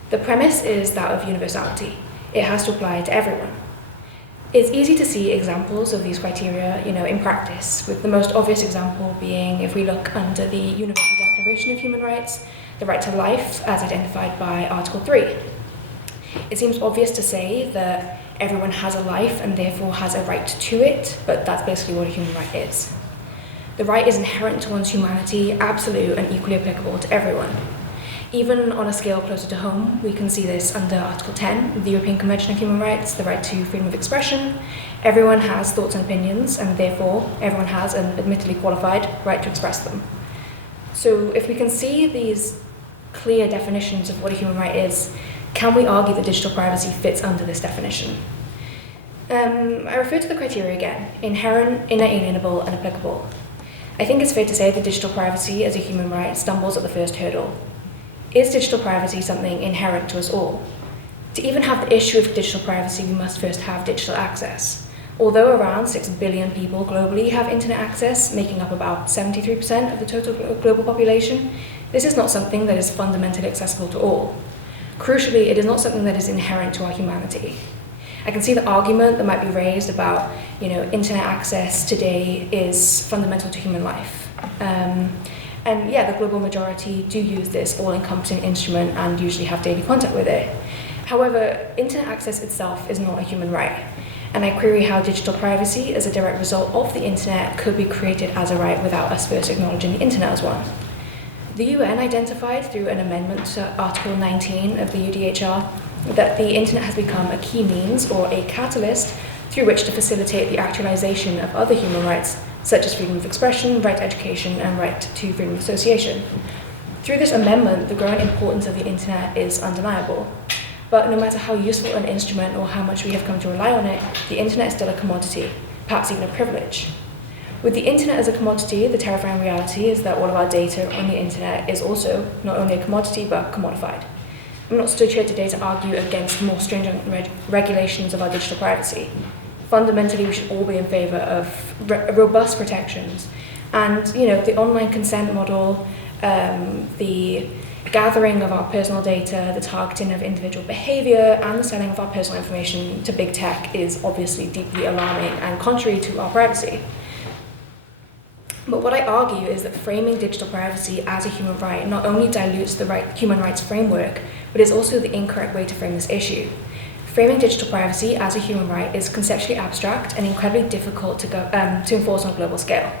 The premise is that of universality. It has to apply to everyone. It's easy to see examples of these criteria, in practice, with the most obvious example being if we look under the Universal Declaration of Human Rights, the right to life as identified by Article 3. It seems obvious to say that everyone has a life and therefore has a right to it, but that's basically what a human right is. The right is inherent to one's humanity, absolute and equally applicable to everyone. Even on a scale closer to home, we can see this under Article 10 of the European Convention of Human Rights, the right to freedom of expression. Everyone has thoughts and opinions, and therefore everyone has an admittedly qualified right to express them. So if we can see these clear definitions of what a human right is, can we argue that digital privacy fits under this definition? I refer to the criteria again: inherent, inalienable, and applicable. I think it's fair to say that digital privacy as a human right stumbles at the first hurdle. Is digital privacy something inherent to us all? To even have the issue of digital privacy, we must first have digital access. Although around 6 billion people globally have internet access, making up about 73% of the total global population, this is not something that is fundamentally accessible to all. Crucially, it is not something that is inherent to our humanity. I can see the argument that might be raised about, internet access today is fundamental to human life. And yeah, the global majority do use this all-encompassing instrument and usually have daily contact with it. However, internet access itself is not a human right, and I query how digital privacy as a direct result of the internet could be created as a right without us first acknowledging the internet as one. The UN identified through an amendment to Article 19 of the UDHR that the internet has become a key means or a catalyst through which to facilitate the actualization of other human rights, such as freedom of expression, right to education, and right to freedom of association. Through this amendment, the growing importance of the internet is undeniable. But no matter how useful an instrument or how much we have come to rely on it, the internet is still a commodity, perhaps even a privilege. With the internet as a commodity, the terrifying reality is that all of our data on the internet is also not only a commodity, but commodified. I'm not stood here today to argue against more stringent regulations of our digital privacy. Fundamentally, we should all be in favour of robust protections. And, the online consent model, the gathering of our personal data, the targeting of individual behaviour, and the selling of our personal information to big tech is obviously deeply alarming and contrary to our privacy. But what I argue is that framing digital privacy as a human right not only dilutes the human rights framework, but is also the incorrect way to frame this issue. Framing digital privacy as a human right is conceptually abstract and incredibly difficult to enforce on a global scale.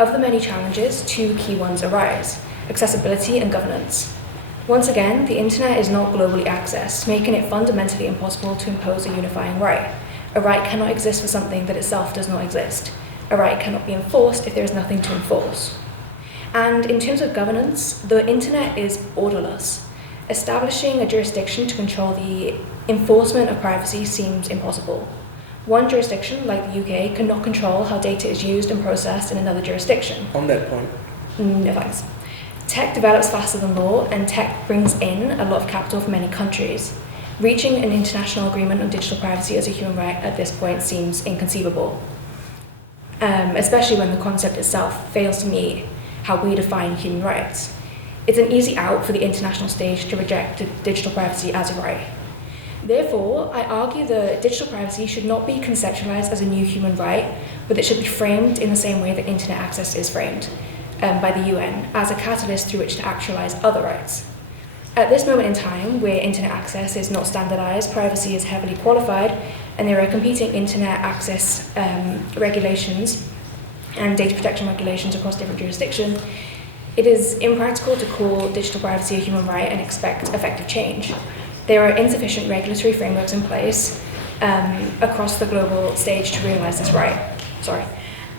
Of the many challenges, two key ones arise: accessibility and governance. Once again, the internet is not globally accessed, making it fundamentally impossible to impose a unifying right. A right cannot exist for something that itself does not exist. A right cannot be enforced if there is nothing to enforce. And in terms of governance, the internet is borderless. Establishing a jurisdiction to control the enforcement of privacy seems impossible. One jurisdiction, like the UK, cannot control how data is used and processed in another jurisdiction. On that point. No thanks. Tech develops faster than law, and tech brings in a lot of capital from many countries. Reaching an international agreement on digital privacy as a human right at this point seems inconceivable, especially when the concept itself fails to meet how we define human rights. It's an easy out for the international stage to reject digital privacy as a right. Therefore, I argue that digital privacy should not be conceptualized as a new human right, but it should be framed in the same way that internet access is framed by the UN, as a catalyst through which to actualize other rights. At this moment in time, where internet access is not standardized, privacy is heavily qualified, and there are competing internet access regulations and data protection regulations across different jurisdictions, it is impractical to call digital privacy a human right and expect effective change. There are insufficient regulatory frameworks in place across the global stage to realise this right.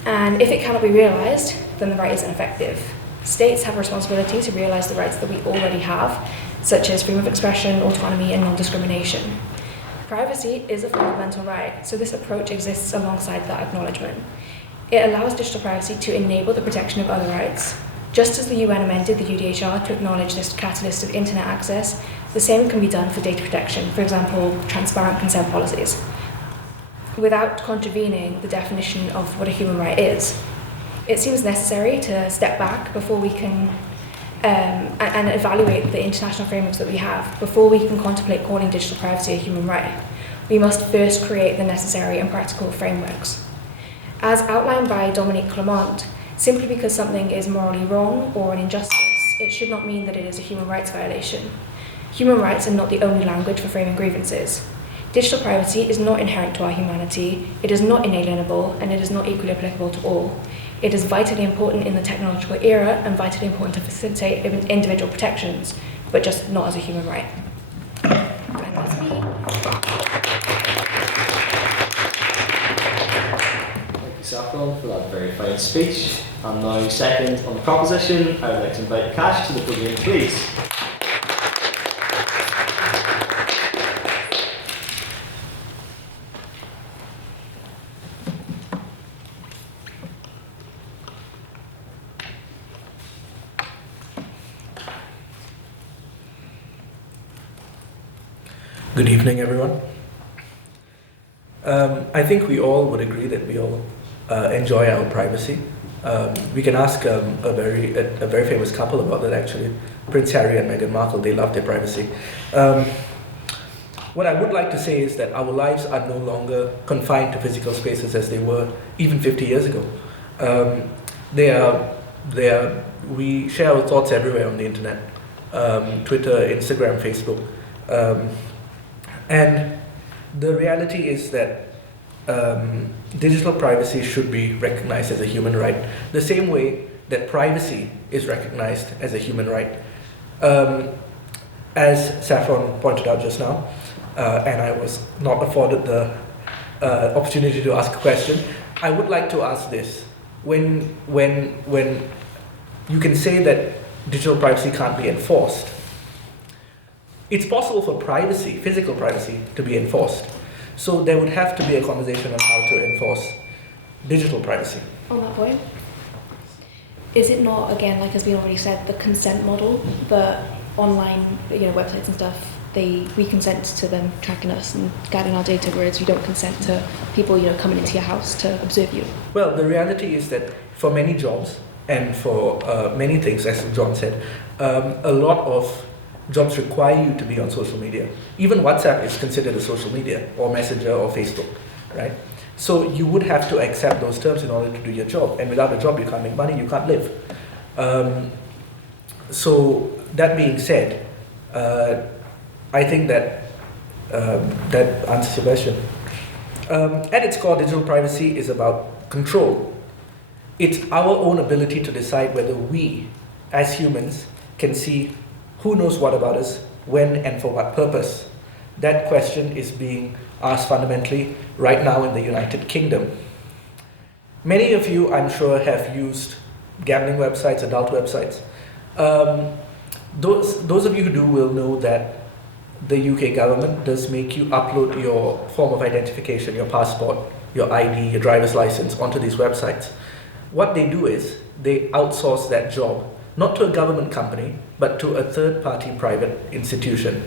And if it cannot be realised, then the right is ineffective. States have a responsibility to realise the rights that we already have, such as freedom of expression, autonomy, and non-discrimination. Privacy is a fundamental right, so this approach exists alongside that acknowledgement. It allows digital privacy to enable the protection of other rights. Just as the UN amended the UDHR to acknowledge this catalyst of internet access, the same can be done for data protection, for example, transparent consent policies, without contravening the definition of what a human right is. It seems necessary to step back before we can and evaluate the international frameworks that we have before we can contemplate calling digital privacy a human right. We must first create the necessary and practical frameworks. As outlined by Dominique Clement, simply because something is morally wrong or an injustice, it should not mean that it is a human rights violation. Human rights are not the only language for framing grievances. Digital privacy is not inherent to our humanity, it is not inalienable, and it is not equally applicable to all. It is vitally important in the technological era and vitally important to facilitate individual protections, but just not as a human right. And that's me. Thank you, Saffron, for that very fine speech. And now, second on the proposition, I would like to invite Akaash to the podium, please. Good evening, everyone. I think we all would agree that we all enjoy our privacy. We can ask a very famous couple about that, actually. Prince Harry and Meghan Markle, they love their privacy. What I would like to say is that our lives are no longer confined to physical spaces as they were even 50 years ago. We share our thoughts everywhere on the internet. Twitter, Instagram, Facebook. And the reality is that digital privacy should be recognized as a human right, the same way that privacy is recognized as a human right. As Saffron pointed out just now, and I was not afforded the opportunity to ask a question, I would like to ask this. When you can say that digital privacy can't be enforced, it's possible for privacy, physical privacy, to be enforced. So there would have to be a conversation on how to enforce digital privacy. On that point, is it not, again, like has been already said, the consent model that online websites and stuff, we consent to them tracking us and gathering our data, whereas you don't consent to people coming into your house to observe you? Well, the reality is that for many jobs and for many things, as John said, a lot of jobs require you to be on social media. Even WhatsApp is considered a social media, or Messenger, or Facebook, right? So you would have to accept those terms in order to do your job. And without a job, you can't make money, you can't live. So that being said, I think that that answers your question. At its core, digital privacy is about control. It's our own ability to decide whether we, as humans, can see who knows what about us, when and for what purpose. That question is being asked fundamentally right now in the United Kingdom. Many of you, I'm sure, have used gambling websites, adult websites. Those of you who do will know that the UK government does make you upload your form of identification, your passport, your ID, your driver's license onto these websites. What they do is they outsource that job, not to a government company, but to a third-party private institution.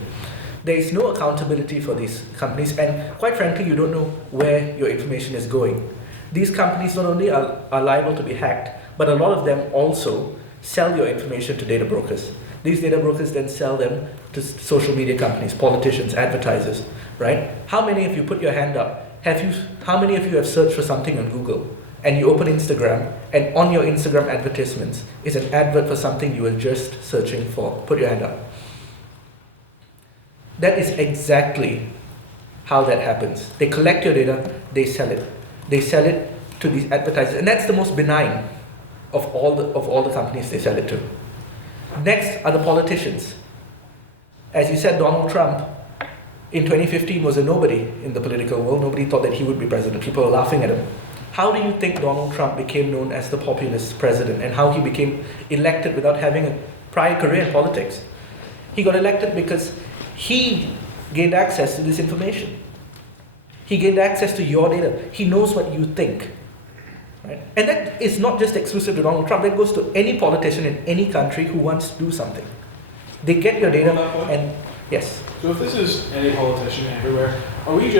There is no accountability for these companies, and quite frankly, you don't know where your information is going. These companies not only are liable to be hacked, but a lot of them also sell your information to data brokers. These data brokers then sell them to social media companies, politicians, advertisers, right? How many of you, put your hand up, how many of you have searched for something on Google, and you open Instagram, and on your Instagram advertisements is an advert for something you were just searching for? Put your hand up. That is exactly how that happens. They collect your data, they sell it. They sell it to these advertisers, and that's the most benign of all the companies they sell it to. Next are the politicians. As you said, Donald Trump in 2015 was a nobody in the political world. Nobody thought that he would be president. People were laughing at him. How do you think Donald Trump became known as the populist president, and how he became elected without having a prior career in politics? He got elected because he gained access to this information. He gained access to your data. He knows what you think. Right? And that is not just exclusive to Donald Trump. That goes to any politician in any country who wants to do something. They get your data and yes. So if this is any politician everywhere, or is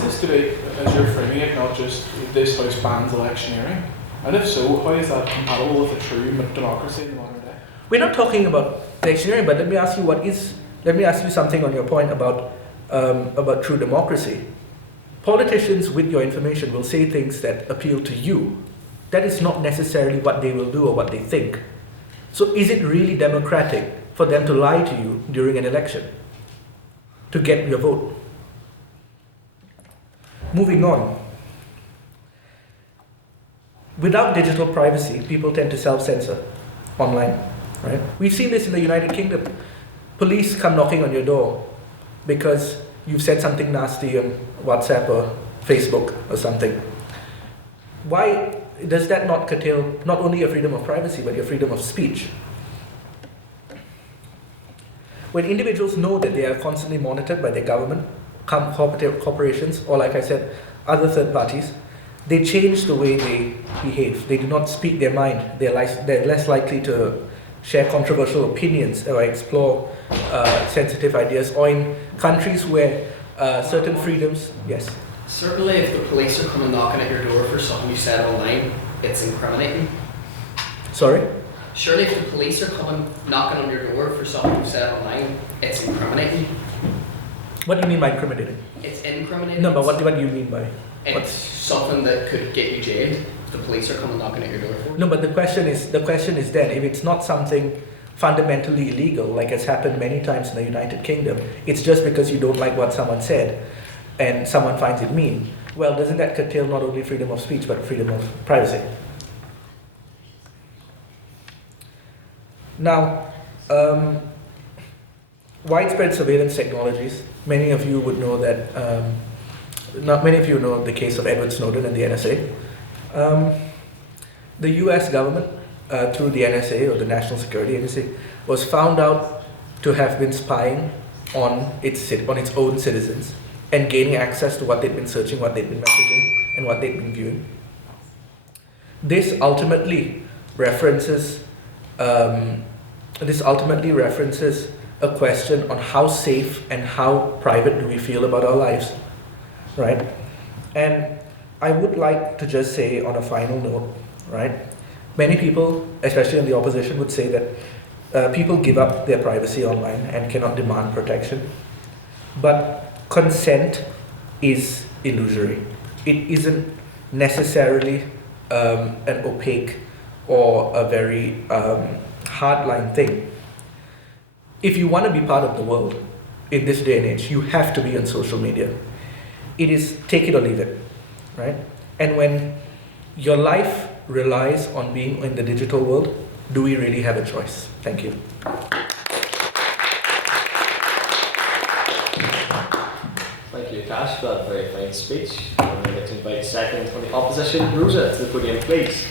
this debate, as you're framing it, not just this House bans electioneering? And if so, how is that compatible with a true democracy in the modern day? We're not talking about electioneering, but let me ask you something on your point about true democracy. Politicians with your information will say things that appeal to you. That is not necessarily what they will do or what they think. So is it really democratic for them to lie to you during an election to get your vote. Moving on. Without digital privacy, people tend to self-censor online, right? We've seen this in the United Kingdom. Police come knocking on your door because you've said something nasty on WhatsApp or Facebook or something. Why does that not curtail not only your freedom of privacy, but your freedom of speech? When individuals know that they are constantly monitored by their government, corporations, or like I said, other third parties, they change the way they behave. They do not speak their mind. They're less likely to share controversial opinions or explore sensitive ideas, or in countries where certain freedoms, yes. Certainly if the police are coming knocking at your door for something you said online, it's incriminating. Sorry? Surely if the police are coming knocking on your door for something you said online, it's incriminating. What do you mean by incriminating? It's incriminating. No, but what do you mean by? It's something that could get you jailed if the police are coming knocking at your door for. No, but the question is then, if it's not something fundamentally illegal, like has happened many times in the United Kingdom, it's just because you don't like what someone said and someone finds it mean. Well, doesn't that curtail not only freedom of speech but freedom of privacy? Now, widespread surveillance technologies. Many of you would know that. Not many of you know the case of Edward Snowden and the NSA. The U.S. government, through the NSA or the National Security Agency, was found out to have been spying on its own citizens and gaining access to what they'd been searching, what they'd been messaging, and what they'd been viewing. This ultimately references a question on how safe and how private do we feel about our lives, right? And I would like to just say on a final note, right? Many people, especially in the opposition, would say that people give up their privacy online and cannot demand protection. But consent is illusory. It isn't necessarily an opaque or a very hardline thing. If you want to be part of the world in this day and age, you have to be on social media. It is take it or leave it, right? And when your life relies on being in the digital world, do we really have a choice? Thank you. Thank you, Akaash, for that very fine speech. I'd like to invite second from the opposition, Rosa, to the podium, please.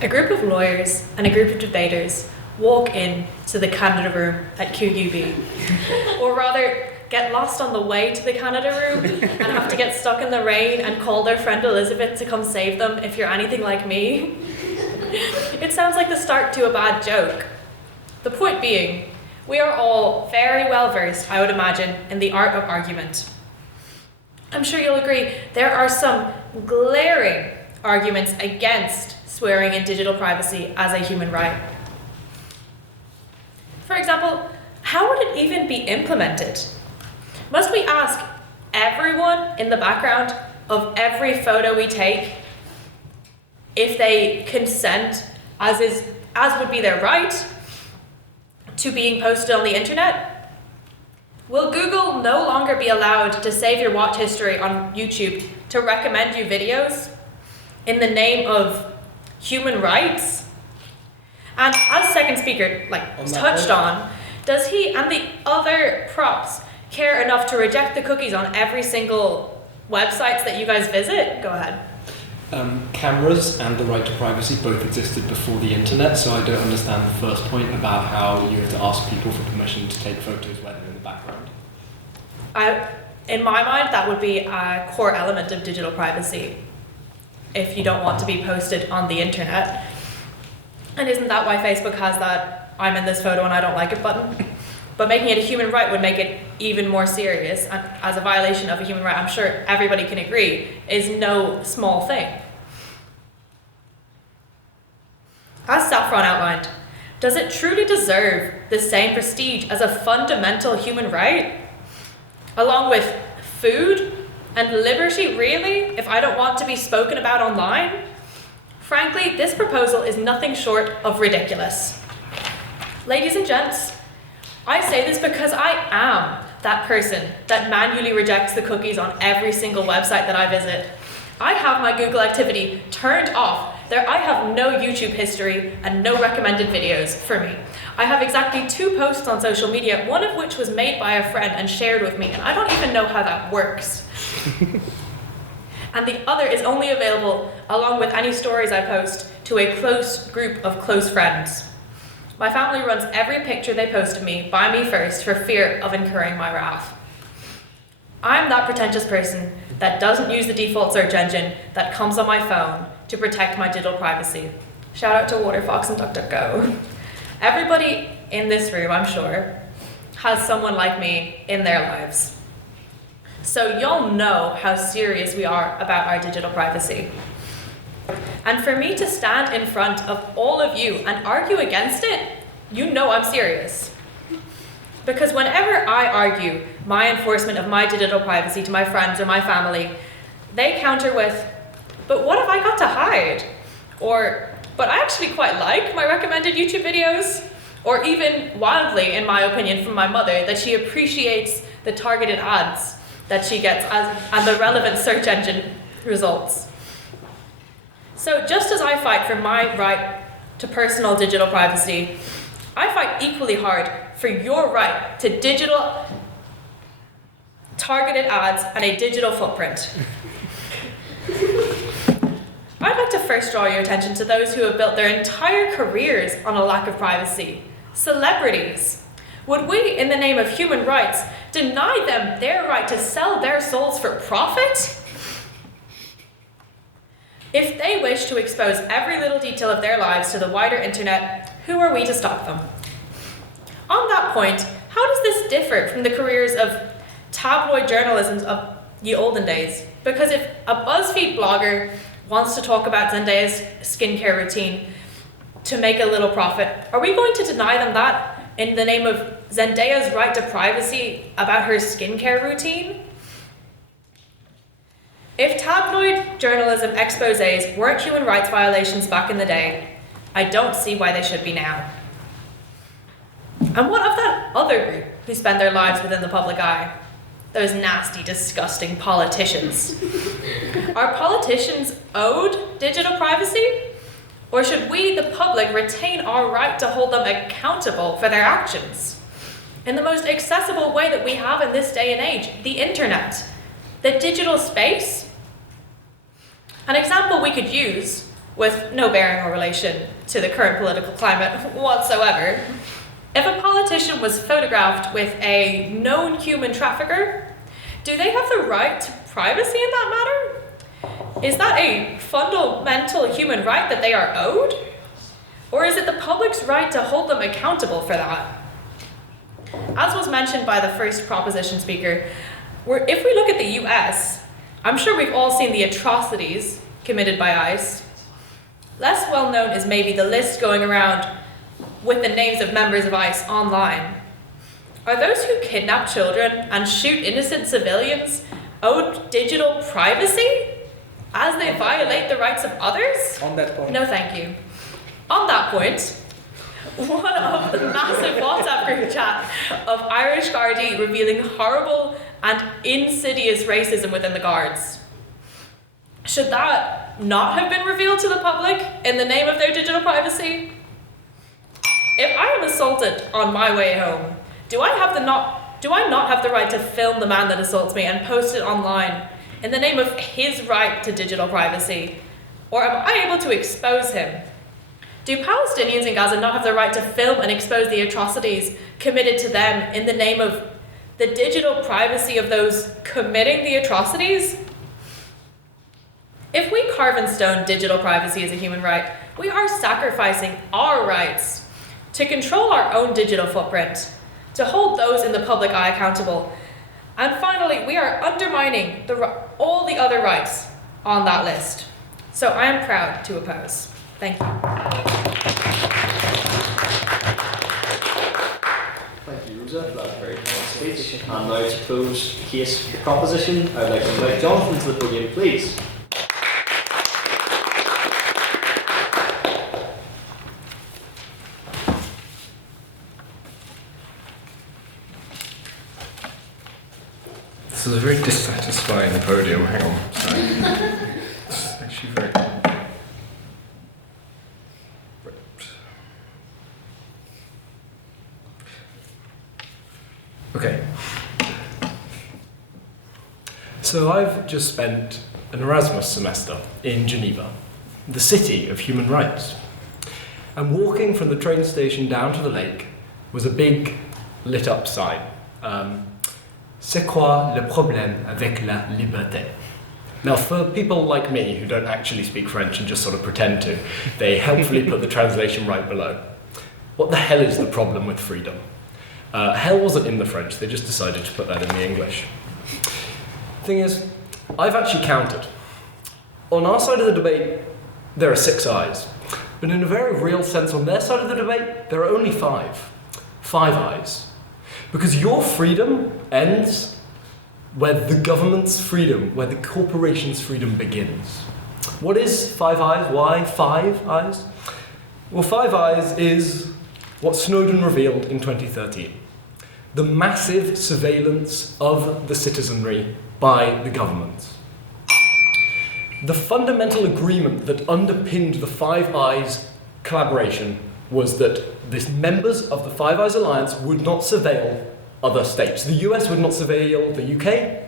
A group of lawyers and a group of debaters walk in to the Canada room at QUB, or rather get lost on the way to the Canada room and have to get stuck in the rain and call their friend Elizabeth to come save them if you're anything like me. It sounds like the start to a bad joke. The point being, we are all very well versed, I would imagine, in the art of argument. I'm sure you'll agree there are some glaring arguments against swearing in digital privacy as a human right. For example, how would it even be implemented? Must we ask everyone in the background of every photo we take if they consent, as would be their right, to being posted on the internet? Will Google no longer be allowed to save your watch history on YouTube to recommend you videos in the name of human rights? And as second speaker touched on, does he and the other props care enough to reject the cookies on every single websites that you guys visit? Go ahead. Cameras and the right to privacy both existed before the internet, so I don't understand the first point about how you have to ask people for permission to take photos where they're in the background. In my mind, that would be a core element of digital privacy if you don't want to be posted on the internet. And isn't that why Facebook has that I'm in this photo and I don't like it button? But making it a human right would make it even more serious, and as a violation of a human right, I'm sure everybody can agree, is no small thing. As Saffron outlined, Does it truly deserve the same prestige as a fundamental human right? Along with food and liberty, really, if I don't want to be spoken about online? Frankly, this proposal is nothing short of ridiculous. Ladies and gents, I say this because I am that person that manually rejects the cookies on every single website that I visit. I have my Google activity turned off. There, I have no YouTube history and no recommended videos for me. I have exactly 2 posts on social media, one of which was made by a friend and shared with me, and I don't even know how that works. And the other is only available, along with any stories I post, to a close group of close friends. My family runs every picture they post of me by me first for fear of incurring my wrath. I'm that pretentious person that doesn't use the default search engine that comes on my phone to protect my digital privacy. Shout out to Waterfox and DuckDuckGo. Everybody in this room, I'm sure, has someone like me in their lives. So you'll know how serious we are about our digital privacy. And for me to stand in front of all of you and argue against it, you know I'm serious. Because whenever I argue my enforcement of my digital privacy to my friends or my family, they counter with, but what have I got to hide? Or, but I actually quite like my recommended YouTube videos. Or even wildly, in my opinion, from my mother, that she appreciates the targeted ads that she gets and the relevant search engine results. So just as I fight for my right to personal digital privacy, I fight equally hard for your right to digital targeted ads and a digital footprint. I'd like to first draw your attention to those who have built their entire careers on a lack of privacy. Celebrities. Would we, in the name of human rights, deny them their right to sell their souls for profit? If they wish to expose every little detail of their lives to the wider internet, who are we to stop them? On that point, how does this differ from the careers of tabloid journalism of the olden days? Because if a BuzzFeed blogger wants to talk about Zendaya's skincare routine to make a little profit, are we going to deny them that in the name of Zendaya's right to privacy about her skincare routine? If tabloid journalism exposés weren't human rights violations back in the day, I don't see why they should be now. And what of that other group who spend their lives within the public eye? Those nasty, disgusting politicians. Are politicians owed digital privacy? Or should we, the public, retain our right to hold them accountable for their actions? In the most accessible way that we have in this day and age, the internet, the digital space. An example we could use, with no bearing or relation to the current political climate whatsoever, if a politician was photographed with a known human trafficker, do they have the right to privacy in that matter? Is that a fundamental human right that they are owed? Or is it the public's right to hold them accountable for that? As was mentioned by the first proposition speaker, if we look at the US, I'm sure we've all seen the atrocities committed by ICE. Less well known is maybe the list going around with the names of members of ICE online. Are those who kidnap children and shoot innocent civilians owed digital privacy as they violate the rights of others? On that point. No, thank you. On that point, one of the massive WhatsApp group chat of Irish Gardaí revealing horrible and insidious racism within the Guards. Should that not have been revealed to the public in the name of their digital privacy? If I am assaulted on my way home, do I not have the right to film the man that assaults me and post it online in the name of his right to digital privacy? Or am I able to expose him? Do Palestinians in Gaza not have the right to film and expose the atrocities committed to them in the name of the digital privacy of those committing the atrocities? If we carve in stone digital privacy as a human right, we are sacrificing our rights to control our own digital footprint, to hold those in the public eye accountable. And finally, we are undermining all the other rights on that list. So I am proud to oppose. Thank you. Rosa for that very kind speech. And now to close case proposition, I'd like to invite Jonathan to the podium, please. This is a very dissatisfying podium. Hang on. Sorry. It's actually very. Okay. So I've just spent an Erasmus semester in Geneva, the city of human rights. And walking from the train station down to the lake was a big lit up sign. C'est quoi le problème avec la liberté? Now, for people like me who don't actually speak French and just sort of pretend to, they helpfully put the translation right below. What the hell is the problem with freedom? Hell wasn't in the French, they just decided to put that in the English. Thing is, I've actually counted. On our side of the debate, there are 6 eyes. But in a very real sense, on their side of the debate, there are only 5. 5 eyes. Because your freedom ends where the government's freedom, where the corporation's freedom begins. What is 5 eyes? Why 5 eyes? Well, 5 eyes is what Snowden revealed in 2013. The massive surveillance of the citizenry by the government. The fundamental agreement that underpinned the Five Eyes collaboration was that the members of the Five Eyes Alliance would not surveil other states. The US would not surveil the UK,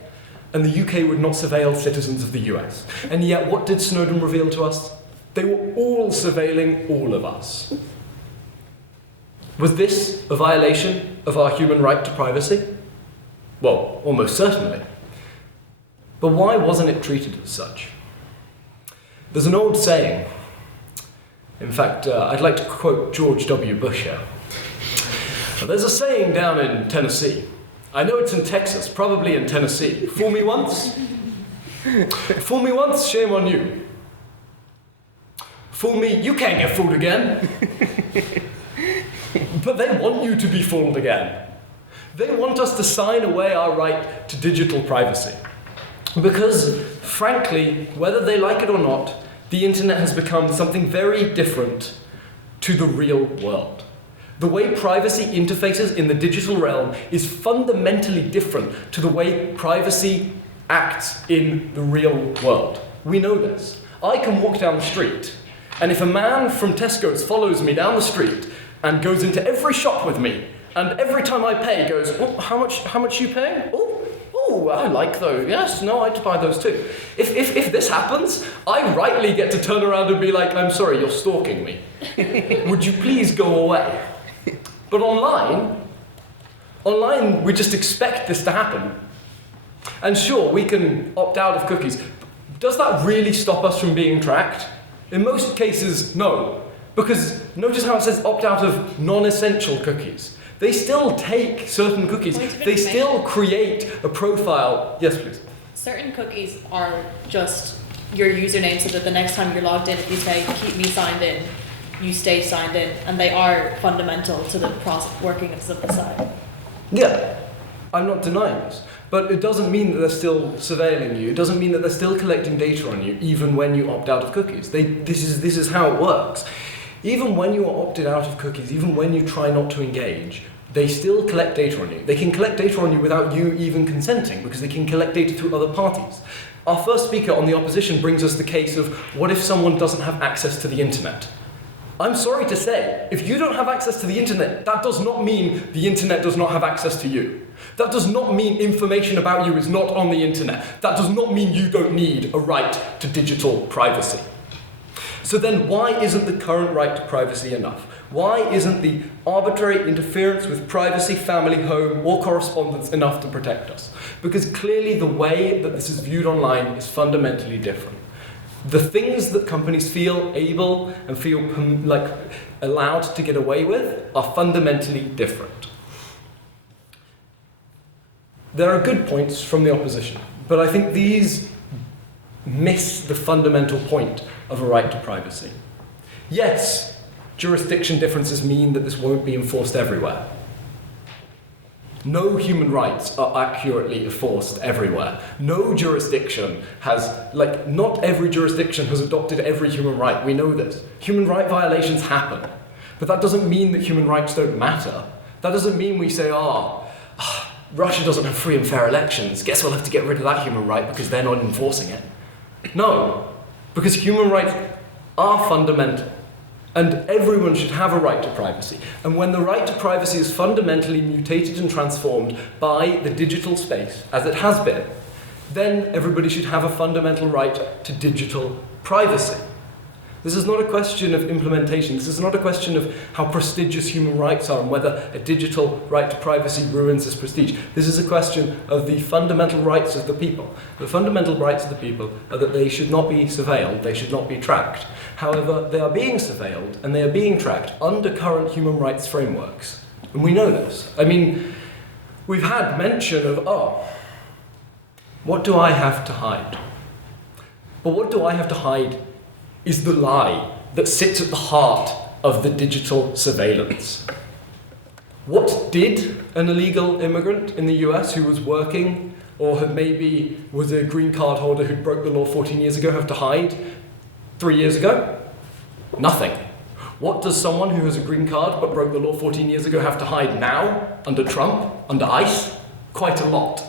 and the UK would not surveil citizens of the US. And yet, what did Snowden reveal to us? They were all surveilling all of us. Was this a violation of our human right to privacy? Well, almost certainly. But why wasn't it treated as such? There's an old saying. In fact, I'd like to quote George W. Bush here. There's a saying down in Tennessee. I know it's in Texas, probably in Tennessee. Fool me once? Fool me once, shame on you. Fool me, you can't get fooled again. But they want you to be fooled again. They want us to sign away our right to digital privacy. Because, frankly, whether they like it or not, the internet has become something very different to the real world. The way privacy interfaces in the digital realm is fundamentally different to the way privacy acts in the real world. We know this. I can walk down the street, and if a man from Tesco's follows me down the street and goes into every shop with me, and every time I pay goes, oh, how much you paying? Oh, I like those. Yes, no, I'd buy those too. If this happens, I rightly get to turn around and be like, I'm sorry, you're stalking me. Would you please go away? But online, we just expect this to happen. And sure, we can opt out of cookies. Does that really stop us from being tracked? In most cases, no. Because notice how it says opt out of non-essential cookies. They still take certain cookies. They still create a profile. Yes, please. Certain cookies are just your username so that the next time you're logged in, if you say, keep me signed in, you stay signed in. And they are fundamental to the working of the site. Yeah, I'm not denying this. But it doesn't mean that they're still surveilling you. It doesn't mean that they're still collecting data on you, even when you opt out of cookies. This is how it works. Even when you are opted out of cookies, even when you try not to engage, they still collect data on you. They can collect data on you without you even consenting, because they can collect data through other parties. Our first speaker on the opposition brings us the case of what if someone doesn't have access to the internet? I'm sorry to say, if you don't have access to the internet, that does not mean the internet does not have access to you. That does not mean information about you is not on the internet. That does not mean you don't need a right to digital privacy. So then why isn't the current right to privacy enough? Why isn't the arbitrary interference with privacy, family, home, or correspondence enough to protect us? Because clearly the way that this is viewed online is fundamentally different. The things that companies feel able and feel like allowed to get away with are fundamentally different. There are good points from the opposition, but I think these miss the fundamental point of a right to privacy. Yes, jurisdiction differences mean that this won't be enforced everywhere. No human rights are accurately enforced everywhere. No jurisdiction has, not every jurisdiction has adopted every human right. We know this. Human right violations happen. But that doesn't mean that human rights don't matter. That doesn't mean we say, Russia doesn't have free and fair elections. Guess we'll have to get rid of that human right because they're not enforcing it. No, because human rights are fundamental. And everyone should have a right to privacy. And when the right to privacy is fundamentally mutated and transformed by the digital space, as it has been, then everybody should have a fundamental right to digital privacy. This is not a question of implementation. This is not a question of how prestigious human rights are and whether a digital right to privacy ruins this prestige. This is a question of the fundamental rights of the people. The fundamental rights of the people are that they should not be surveilled, they should not be tracked. However, they are being surveilled and they are being tracked under current human rights frameworks. And we know this. I mean, we've had mention of, what do I have to hide? But what do I have to hide is the lie that sits at the heart of the digital surveillance. What did an illegal immigrant in the US who was working or had maybe was a green card holder who broke the law 14 years ago have to hide 3 years ago? Nothing. What does someone who has a green card but broke the law 14 years ago have to hide now, under Trump, under ICE? Quite a lot.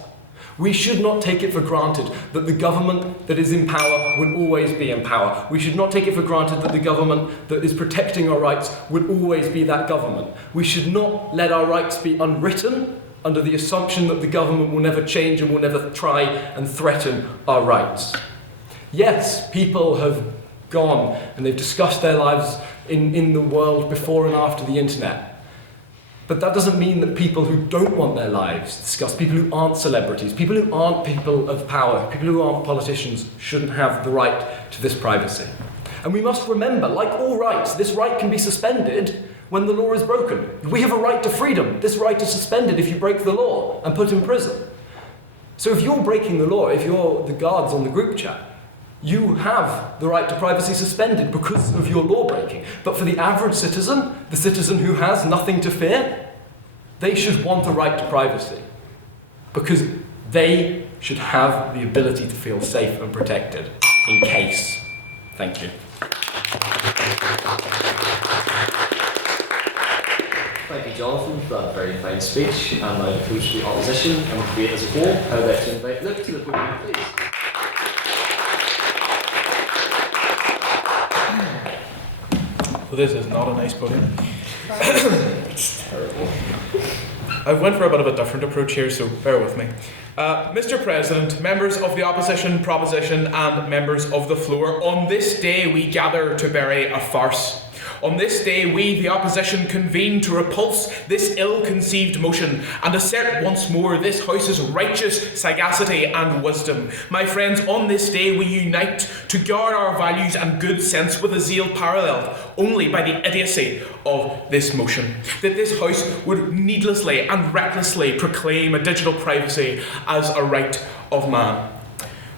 We should not take it for granted that the government that is in power will always be in power. We should not take it for granted that the government that is protecting our rights will always be that government. We should not let our rights be unwritten under the assumption that the government will never change and will never try and threaten our rights. Yes, people have gone and they've discussed their lives in the world before and after the internet. But that doesn't mean that people who don't want their lives discussed, people who aren't celebrities, people who aren't people of power, people who aren't politicians, shouldn't have the right to this privacy. And we must remember, like all rights, this right can be suspended when the law is broken. We have a right to freedom. This right is suspended if you break the law and put in prison. So if you're breaking the law, if you're the guards on the group chat, you have the right to privacy suspended because of your law breaking. But for the average citizen, the citizen who has nothing to fear, they should want a right to privacy because they should have the ability to feel safe and protected in case. Thank you. Thank you, Jonathan, for that very fine speech. And now to close the opposition and the debate as a whole, I would like to invite Luke to the podium, please. Well, this is not a nice podium. It's terrible. I went for a bit of a different approach here, so bear with me. Mr. President, members of the opposition, proposition, and members of the floor, on this day we gather to bury a farce. On this day we, the opposition, convene to repulse this ill-conceived motion and assert once more this House's righteous sagacity and wisdom. My friends, on this day we unite to guard our values and good sense with a zeal paralleled only by the idiocy of this motion. That this House would needlessly and recklessly proclaim a digital privacy as a right of man.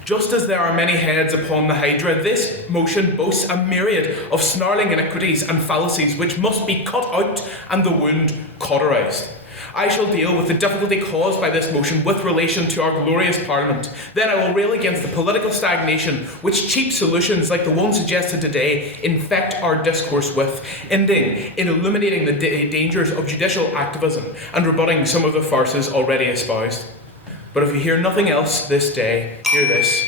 Just as there are many heads upon the hydra, this motion boasts a myriad of snarling iniquities and fallacies which must be cut out and the wound cauterized. I shall deal with the difficulty caused by this motion with relation to our glorious Parliament. Then I will rail against the political stagnation which cheap solutions like the one suggested today infect our discourse with, ending in illuminating the dangers of judicial activism and rebutting some of the farces already espoused. But if you hear nothing else this day, hear this.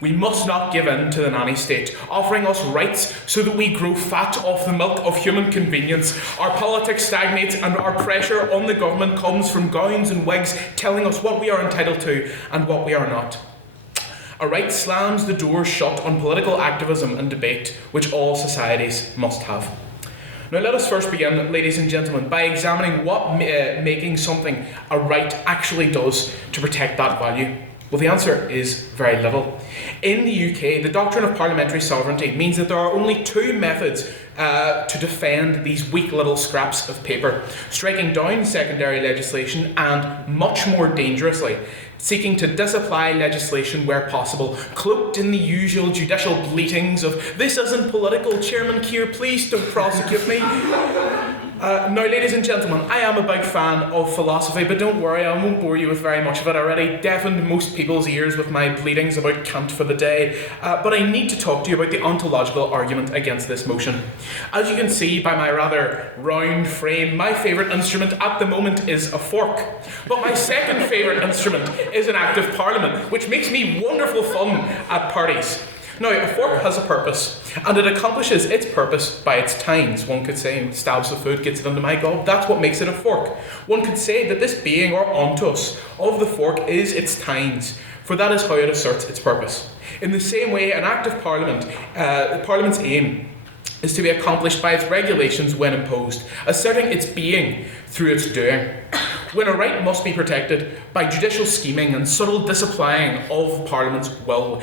We must not give in to the nanny state, offering us rights so that we grow fat off the milk of human convenience. Our politics stagnates and our pressure on the government comes from gowns and wigs telling us what we are entitled to and what we are not. A right slams the door shut on political activism and debate, which all societies must have. Now let us first begin, ladies and gentlemen, by examining what making something a right actually does to protect that value. Well, the answer is very little. In the UK, the doctrine of parliamentary sovereignty means that there are only two methods to defend these weak little scraps of paper: striking down secondary legislation and, much more dangerously, seeking to disapply legislation where possible, cloaked in the usual judicial bleatings of "this isn't political, Chairman Keir, please don't prosecute me." Now, ladies and gentlemen, I am a big fan of philosophy, but don't worry, I won't bore you with very much of it. I already deafened most people's ears with my bleatings about Kant for the day, but I need to talk to you about the ontological argument against this motion. As you can see by my rather round frame, my favourite instrument at the moment is a fork. But my second favourite instrument is an Act of Parliament, which makes me wonderful fun at parties. Now, a fork has a purpose, and it accomplishes its purpose by its tines. One could say, stabs the food, gets it into my gob. That's what makes it a fork. One could say that this being or ontos of the fork is its tines, for that is how it asserts its purpose. In the same way, an Act of Parliament, Parliament's aim is to be accomplished by its regulations when imposed, asserting its being through its doing. When a right must be protected by judicial scheming and subtle disapplying of Parliament's will,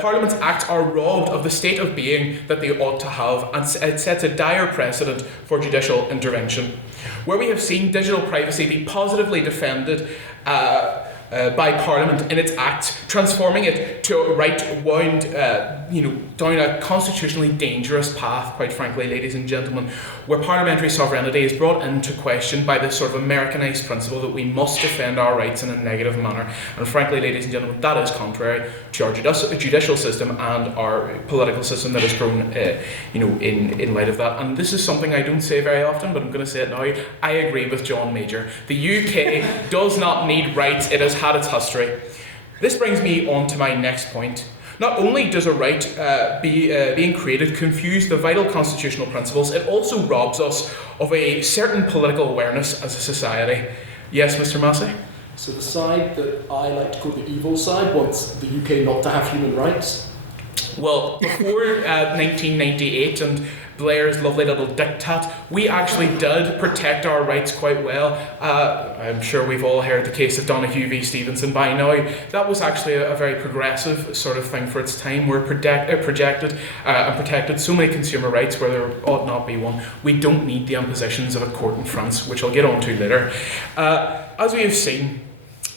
Parliament's acts are robbed of the state of being that they ought to have, and it sets a dire precedent for judicial intervention. Where we have seen digital privacy be positively defended by Parliament in its acts, transforming it to a right wound, down a constitutionally dangerous path, quite frankly, ladies and gentlemen, where parliamentary sovereignty is brought into question by this sort of Americanized principle that we must defend our rights in a negative manner. And frankly, ladies and gentlemen, that is contrary to our judicial system and our political system that has grown, in light of that. And this is something I don't say very often, but I'm going to say it now. I agree with John Major. The UK does not need rights. It has had its history. This brings me on to my next point. Not only does a right being created confuse the vital constitutional principles, it also robs us of a certain political awareness as a society. Yes, Mr. Massey? So the side that I like to call the evil side wants the UK not to have human rights? Well, before 1998 and Blair's lovely little diktat, we actually did protect our rights quite well. I'm sure we've all heard the case of Donahue v Stevenson by now. That was actually a very progressive sort of thing for its time, where projected and protected so many consumer rights where there ought not be one. We don't need the impositions of a court in France, which I'll get on to later. As we have seen,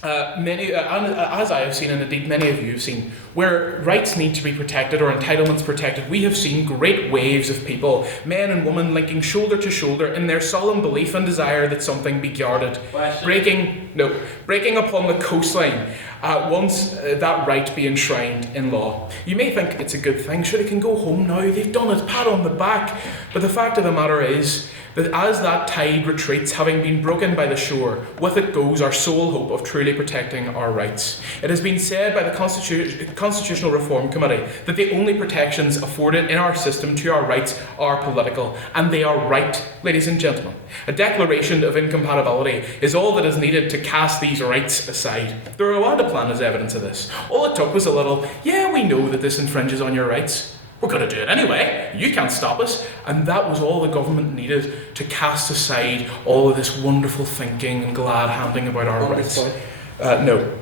as I have seen, and indeed many of you have seen, where rights need to be protected or entitlements protected, we have seen great waves of people, men and women, linking shoulder to shoulder in their solemn belief and desire that something be guarded, breaking upon the coastline once that right be enshrined in law. You may think it's a good thing, sure, they can go home now, they've done it, pat on the back, but the fact of the matter is that as that tide retreats, having been broken by the shore, with it goes our sole hope of truly protecting our rights. It has been said by the Constitutional Reform Committee that the only protections afforded in our system to our rights are political, and they are right, ladies and gentlemen. A declaration of incompatibility is all that is needed to cast these rights aside. The Rwanda plan is evidence of this. All it took was a little, yeah, we know that this infringes on your rights. We're going to do it anyway. You can't stop us. And that was all the government needed to cast aside all of this wonderful thinking and glad handing about our rights. No.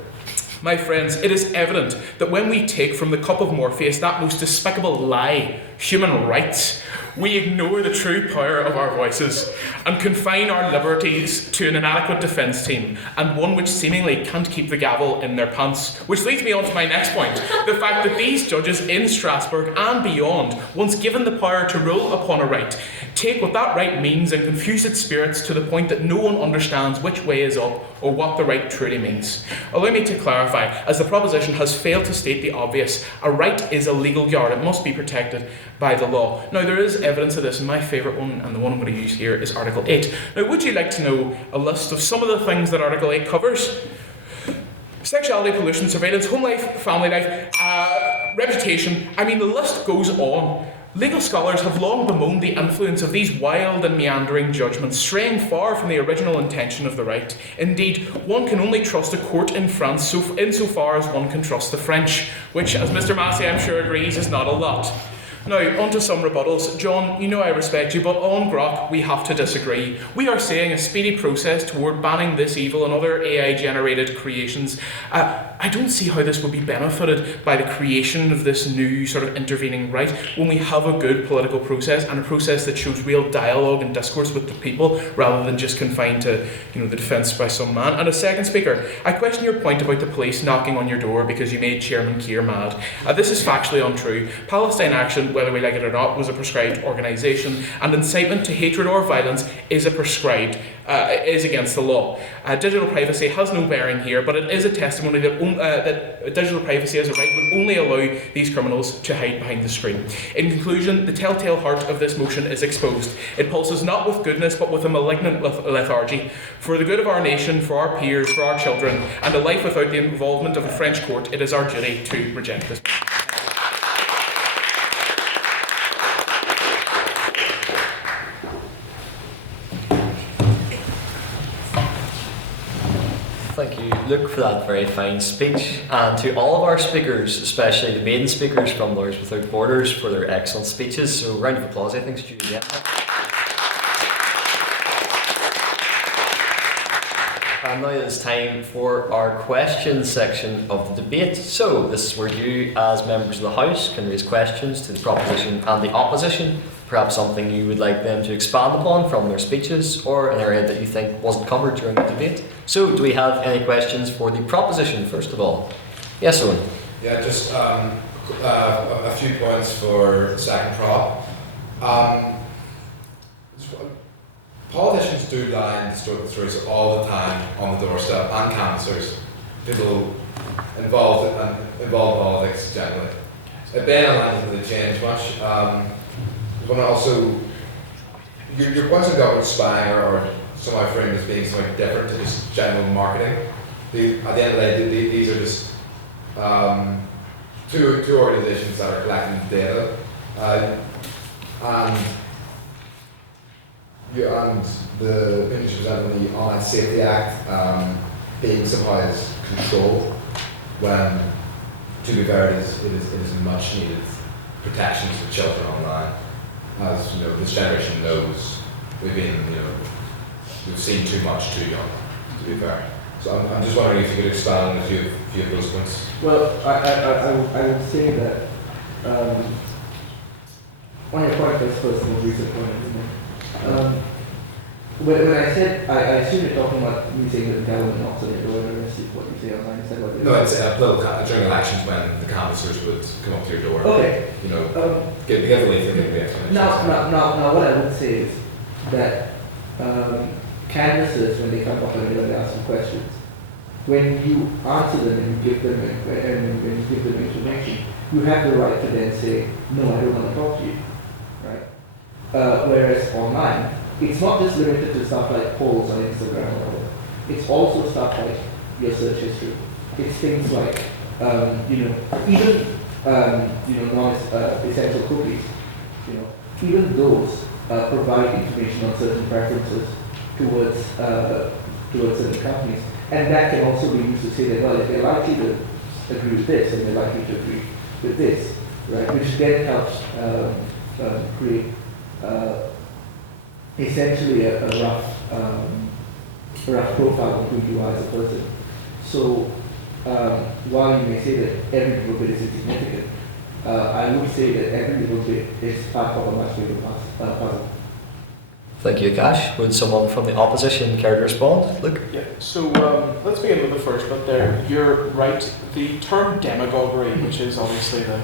My friends, it is evident that when we take from the cup of Morpheus that most despicable lie, human rights, we ignore the true power of our voices and confine our liberties to an inadequate defence team, and one which seemingly can't keep the gavel in their pants. Which leads me on to my next point, the fact that these judges in Strasbourg and beyond, once given the power to rule upon a right, take what that right means and confuse its spirits to the point that no one understands which way is up or what the right truly means. Allow me to clarify, as the proposition has failed to state the obvious, a right is a legal yard, it must be protected by the law. Now there is evidence of this, and my favourite one, and the one I'm going to use here, is Article 8. Now would you like to know a list of some of the things that Article 8 covers? Sexuality, pollution, surveillance, home life, family life, reputation, I mean the list goes on. Legal scholars have long bemoaned the influence of these wild and meandering judgments, straying far from the original intention of the right. Indeed, one can only trust a court in France insofar as one can trust the French, which, as Mr. Massey I'm sure agrees, is not a lot. Now, on to some rebuttals. John, you know I respect you, but on Grok, we have to disagree. We are seeing a speedy process toward banning this evil and other AI-generated creations. I don't see how this would be benefited by the creation of this new sort of intervening right when we have a good political process and a process that shows real dialogue and discourse with the people rather than just confined to, you know, the defence by some man. And a second speaker, I question your point about the police knocking on your door because you made Chairman Keir mad. This is factually untrue. Palestine Action, whether we like it or not, was a prescribed organisation, and incitement to hatred or violence is is against the law. Digital privacy has no bearing here, but it is a testimony that digital privacy as a right would only allow these criminals to hide behind the screen. In conclusion, the telltale heart of this motion is exposed. It pulses not with goodness, but with a malignant lethargy. For the good of our nation, for our peers, for our children, and a life without the involvement of a French court, it is our duty to reject this. Thank you, Luke, for that very fine speech, and to all of our speakers, especially the maiden speakers from Lawyers Without Borders, for their excellent speeches. So, round of applause, I think, is due again. And now it's time for our questions section of the debate. So, this is where you, as members of the House, can raise questions to the proposition and the opposition. Perhaps something you would like them to expand upon from their speeches, or an area that you think wasn't covered during the debate. So, do we have any questions for the proposition, first of all? Yes, Owen. Yeah, just a few points for the second prop. Politicians do lie and distort the truth all the time on the doorstep, and canvassers, people involved in politics generally. It may not really change much. But also, your points about spying are somehow framed as being something different to just general marketing. At the end of the day, these are just two organisations that are collecting data, and the opinions presented in the Online Safety Act being somehow as controlled, when, to be fair, it is much needed protections for children online. As you know, this generation knows we've seen too much too young, to be fair. So I'm just wondering if you could expand on a few of those points. Well, I would say that on your point, that's first most recent point, isn't it? When I said, I assume you're talking about me saying that the government knocks on your door and arrests you for what you say online. Is that what it is? No, it's during elections when the canvassers would come up to your door. Okay. You know, give the explanation. Now, what I would say is that canvassers, when they come up and they ask you questions, when you answer them and you give them information, you have the right to then say, no, I don't want to talk to you, right? Whereas online, it's not just limited to stuff like polls on Instagram or whatever. It's also stuff like your search history. It's things like, even non-essential cookies. Even those provide information on certain preferences towards certain companies, and that can also be used to say that, well, if they're likely to agree with this, then they're likely to agree with this, right? Which then helps create essentially a rough profile of who you are as a person. So while you may say that every little bit is insignificant, I would say that every little bit is part of a much bigger puzzle. Thank you, Akaash. Would someone from the opposition care to respond? Luke? Yeah, so let's begin with the first bit there. You're right. The term demagoguery, which is obviously the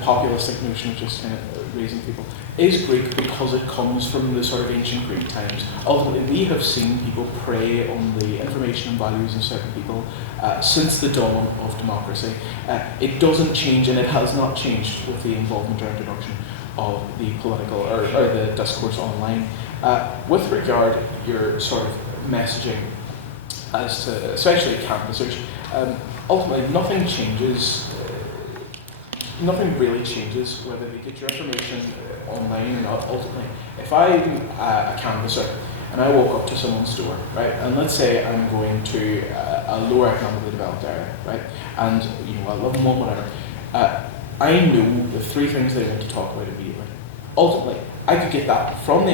populistic notion of just kind of raising people, is Greek because it comes from the sort of ancient Greek times. Ultimately, we have seen people prey on the information and values of certain people since the dawn of democracy. It doesn't change, and it has not changed with the involvement or introduction of the political or the discourse online. With regard to your sort of messaging as to, especially canvassers, ultimately nothing changes. Nothing really changes whether they get your information online or not. Ultimately, if I'm a canvasser and I walk up to someone's door, right, and let's say I'm going to a lower economically developed area, right, and I love them all, whatever. I know the three things they want to talk about immediately. ultimately, I could get that from the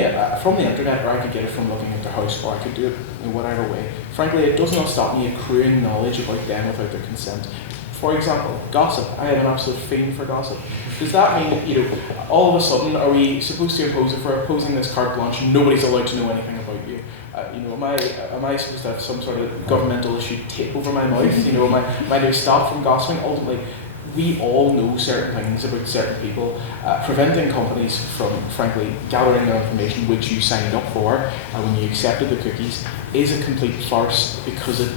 internet, or I could get it from looking at their house, or I could do it in whatever way. Frankly, it does not stop me accruing knowledge about them without their consent. For example, gossip. I have an absolute fiend for gossip. Does that mean that, all of a sudden, are we supposed to impose, if we're opposing this carte blanche, nobody's allowed to know anything about you? Am I supposed to have some sort of governmental issue tape over my mouth? Am I to stop from gossiping? Ultimately, we all know certain things about certain people. Preventing companies from, frankly, gathering their information which you signed up for when you accepted the cookies is a complete farce, because it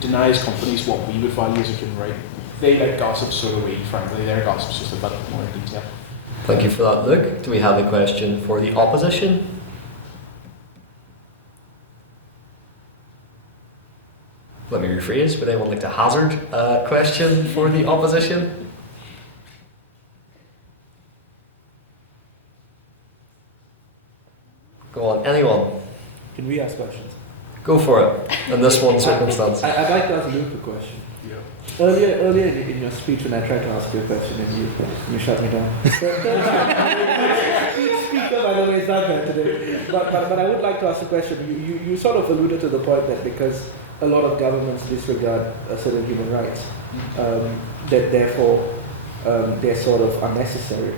denies companies what we would value as a human right. They like gossip, so do we, frankly. Their gossip's just a bit more in detail. Thank you for that, Luke. Do we have a question for the opposition? Let me rephrase. Would anyone like to hazard a question for the opposition? Go on, anyone? Can we ask questions? Go for it, in this one circumstance. I'd like to ask Luke a question. Yeah. Earlier in your speech, when I tried to ask you a question and you shut me down. Each speaker, by the way, is not there today. But I would like to ask a question. You sort of alluded to the point that because a lot of governments disregard certain human rights, that therefore they're sort of unnecessary.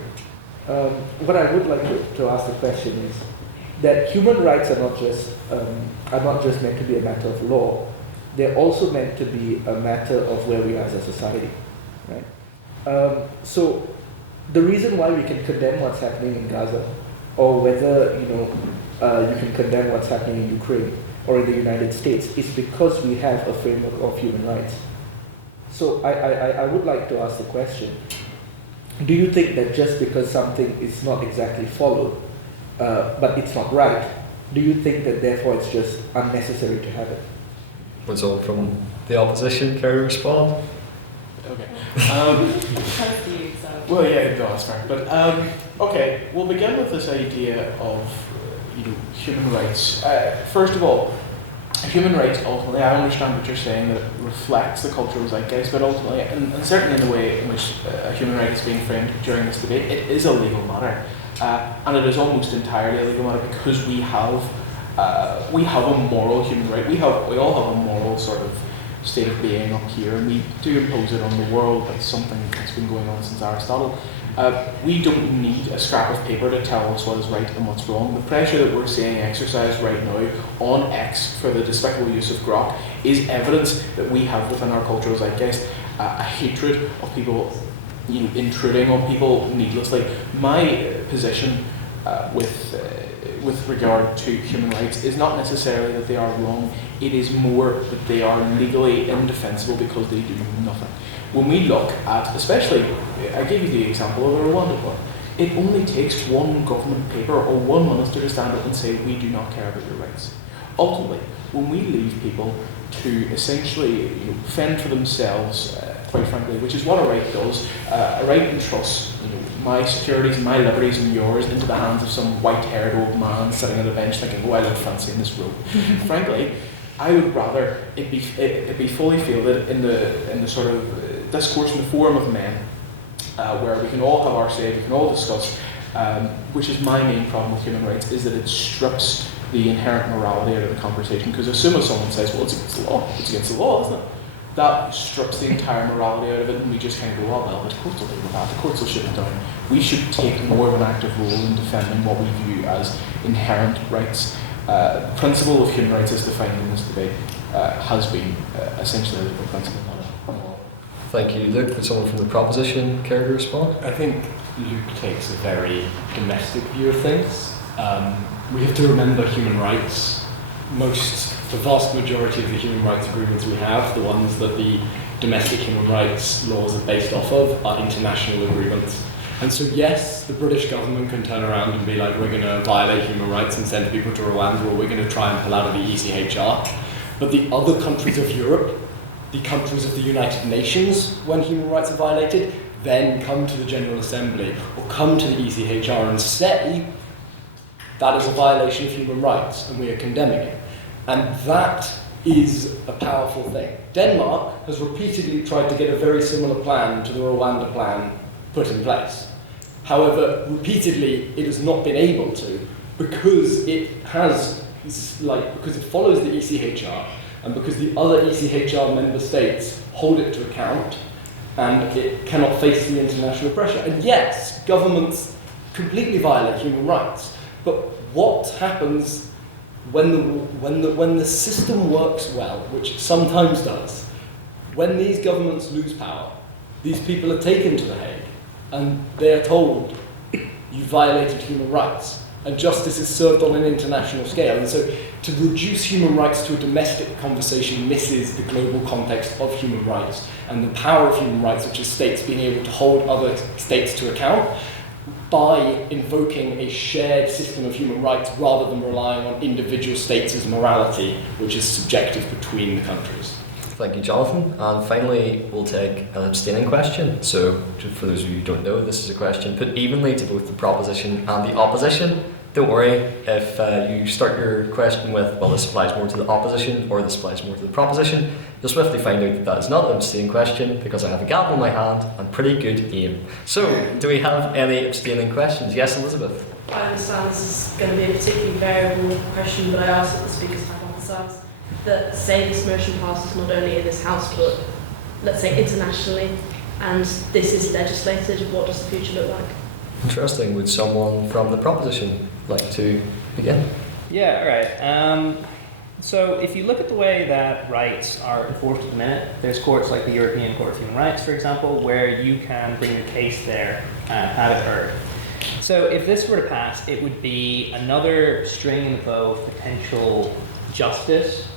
What I would like to ask the question is that human rights are not just meant to be a matter of law. They're also meant to be a matter of where we are as a society, right? So the reason why we can condemn what's happening in Gaza, or whether you can condemn what's happening in Ukraine or in the United States, is because we have a framework of human rights. So I would like to ask the question: do you think that just because something is not exactly followed, but it's not right, do you think that therefore it's just unnecessary to have it? Would someone from the opposition care to respond? Okay. Well, yeah, no, that's fair. But okay, we'll begin with this idea of human rights. First of all, human rights ultimately, I understand what you're saying, that it reflects the cultural zeitgeist, but ultimately, and certainly in the way in which a human right is being framed during this debate, it is a legal matter, and it is almost entirely a legal matter because we have a moral human right. We all have a moral sort of state of being up here, and we do impose it on the world. That's something that's been going on since Aristotle. We don't need a scrap of paper to tell us what is right and what's wrong. The pressure that we're seeing exercised right now on X for the despicable use of grok is evidence that we have within our cultural zeitgeist a hatred of people, intruding on people needlessly. My position with regard to human rights is not necessarily that they are wrong. It is more that they are legally indefensible because they do nothing. When we look at, especially, I gave you the example of the Rwanda one, it only takes one government paper or one minister to stand up and say, we do not care about your rights. Ultimately, when we leave people to essentially fend for themselves, quite frankly, which is what a right does, a right entrusts my securities and my liberties and yours into the hands of some white-haired old man sitting on a bench thinking, oh, I look fancy in this robe. Frankly, I would rather it be fully fielded in the sort of discourse in the forum of men, where we can all have our say, we can all discuss, which is my main problem with human rights, is that it strips the inherent morality out of the conversation. Because as soon as someone says, well, it's against the law, isn't it? That strips the entire morality out of it, and we just kind of go, oh, well, the courts will deal with that, the courts will shut it down. We should take more of an active role in defending what we view as inherent rights. The principle of human rights as defined in this debate has been essentially a legal principle, not a law. Thank you, Luke. Would someone from the proposition care to respond? I think Luke takes a very domestic view of things. We have to remember human rights. The vast majority of the human rights agreements we have, the ones that the domestic human rights laws are based off of, are international agreements. And so yes, the British government can turn around and be like, we're going to violate human rights and send people to Rwanda, or we're going to try and pull out of the ECHR. But the other countries of Europe, the countries of the United Nations, when human rights are violated, then come to the General Assembly or come to the ECHR and say that is a violation of human rights and we are condemning it. And that is a powerful thing. Denmark has repeatedly tried to get a very similar plan to the Rwanda plan put in place. However, repeatedly it has not been able to because it follows the ECHR and because the other ECHR member states hold it to account and it cannot face the international pressure. And yes, governments completely violate human rights, but what happens when the system works well, which it sometimes does, when these governments lose power, these people are taken to The Hague and they are told, you violated human rights, and justice is served on an international scale. And so to reduce human rights to a domestic conversation misses the global context of human rights and the power of human rights, which is states being able to hold other states to account by invoking a shared system of human rights rather than relying on individual states' morality, which is subjective between the countries. Thank you, Jonathan. And finally, we'll take an abstaining question. So, just for those of you who don't know, this is a question put evenly to both the proposition and the opposition. Don't worry if you start your question with, well, this applies more to the opposition or this applies more to the proposition. You'll swiftly find out that that is not an abstaining question because I have a gavel in my hand and pretty good aim. So, do we have any abstaining questions? Yes, Elizabeth? I understand this is going to be a particularly variable question, but I ask that the speakers hypothesise that, say, this motion passes not only in this House, but let's say internationally, and this is legislated, what does the future look like? Interesting. Would someone from the proposition like to begin? Yeah, all right. So if you look at the way that rights are enforced at the minute, there's courts like the European Court of Human Rights, for example, where you can bring your case there and have it heard. So if this were to pass, it would be another string in the bow of potential justice,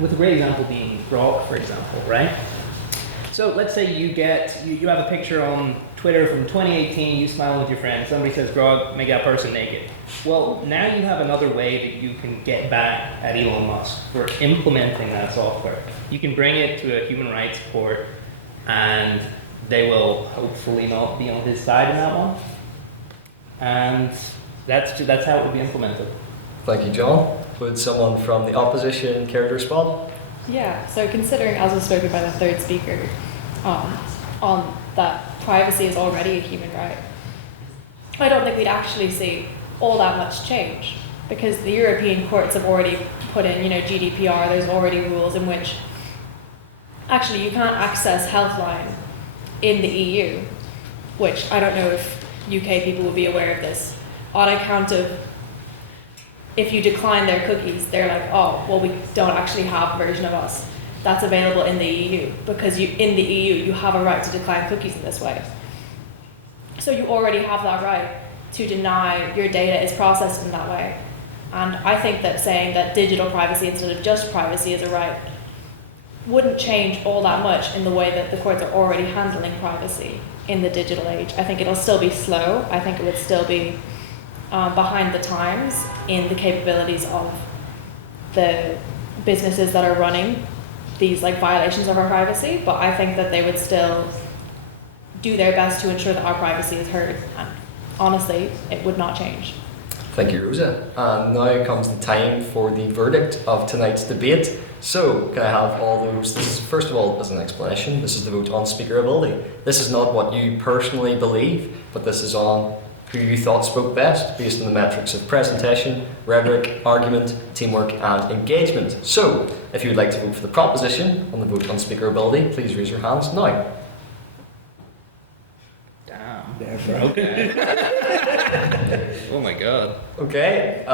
with a great example being Grog, for example, right? So let's say you have a picture on Twitter from 2018, you smile with your friend, somebody says, Grog, make that person naked. Well, now you have another way that you can get back at Elon Musk for implementing that software. You can bring it to a human rights court and they will hopefully not be on his side in that one. And that's how it would be implemented. Thank you, John. Would someone from the opposition care to respond? Yeah, so considering, as was spoken by the third speaker, on that privacy is already a human right, I don't think we'd actually see all that much change because the European courts have already put in, GDPR, there's already rules in which actually you can't access Healthline in the EU, which I don't know if UK people would be aware of this, on account of if you decline their cookies, they're like, oh, well, we don't actually have a version of us that's available in the EU because in the EU you have a right to decline cookies in this way. So you already have that right to deny your data is processed in that way. And I think that saying that digital privacy instead of just privacy is a right wouldn't change all that much in the way that the courts are already handling privacy in the digital age. I think it'll still be slow. I think it would still be behind the times in the capabilities of the businesses that are running these violations of our privacy, but I think that they would still do their best to ensure that our privacy is heard. And honestly, it would not change. Thank you, Rosa. And now comes the time for the verdict of tonight's debate. So, can I have all those? This is, first of all, as an explanation, this is the vote on speakerability. This is not what you personally believe, but this is on who you thought spoke best based on the metrics of presentation, rhetoric, argument, teamwork and engagement. So, if you would like to vote for the proposition on the vote on speakerability, please raise your hands now. Damn. Okay. Oh my god. Okay,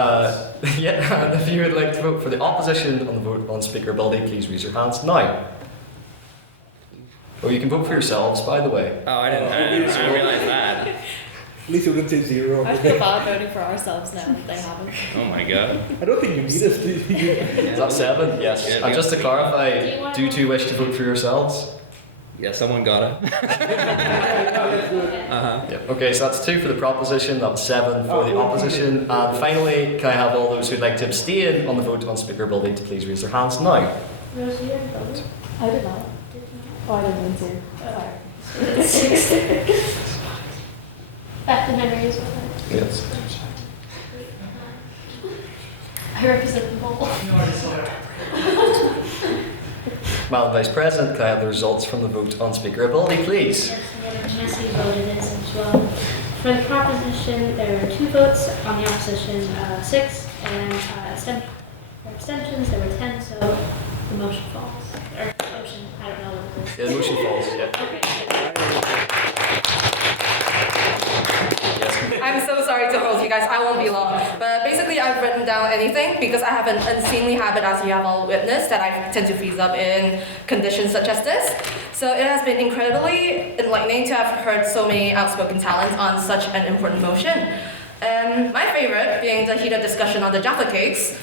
yeah, if you would like to vote for the opposition on the vote on speakerability, please raise your hands now. Oh, you can vote for yourselves, by the way. Oh, I didn't realize that. At least we're going to say 0. I feel bad voting for ourselves now that they haven't. Oh my god. I don't think you need us to. Is that 7? Yes. Yeah, And just to clarify, do you two wish to vote for yourselves? Yeah, someone got it. Yep. Okay, so that's 2 for the proposition, that's 7 for the opposition. And finally, can I have all those who'd like to abstain on the vote on speakerability to please raise their hands now? Rosa, you didn't vote? I did not. Oh, I didn't mean to. Sorry. Beth and Henry as well. Yes. I represent them all. Madam Vice President, can I have the results from the vote on speakerability, please? Yes, Massey voted as well. For the proposition, there were 2 votes. On the opposition, 6. And abstentions, there were 10. So the motion falls. Or motion, I don't know what it is. Yeah, the motion falls, yeah. I'm so sorry to hold you guys, I won't be long. But basically I've written down anything because I have an unseemly habit, as you have all witnessed, that I tend to freeze up in conditions such as this. So it has been incredibly enlightening to have heard so many outspoken talents on such an important motion. My favorite being the heated discussion on the Jaffa cakes.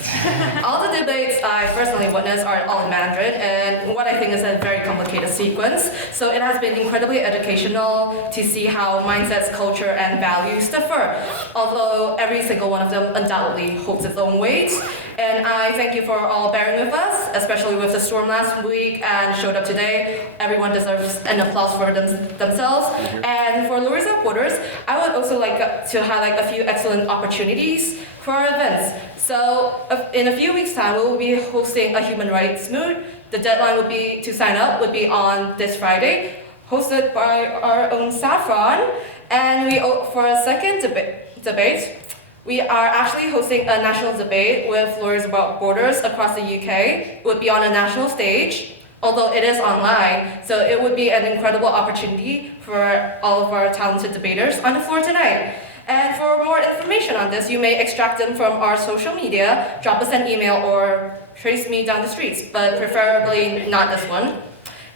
All the debates I personally witnessed are all in Mandarin, and what I think is a very complicated sequence. So it has been incredibly educational to see how mindsets, culture, and values differ, although every single one of them undoubtedly holds its own weight. And I thank you for all bearing with us, especially with the storm last week and showed up today. Everyone deserves an applause for themselves. And for Lawyers Without Borders, I would also like to highlight a few excellent opportunities for our events. So in a few weeks' time, we will be hosting a human rights mood. The deadline to sign up would be on this Friday, hosted by our own Saffron. And for a second debate, we are actually hosting a national debate with Lawyers Without Borders across the UK. It would be on a national stage, although it is online, so it would be an incredible opportunity for all of our talented debaters on the floor tonight. And for more information on this, you may extract them from our social media, drop us an email, or trace me down the streets, but preferably not this one.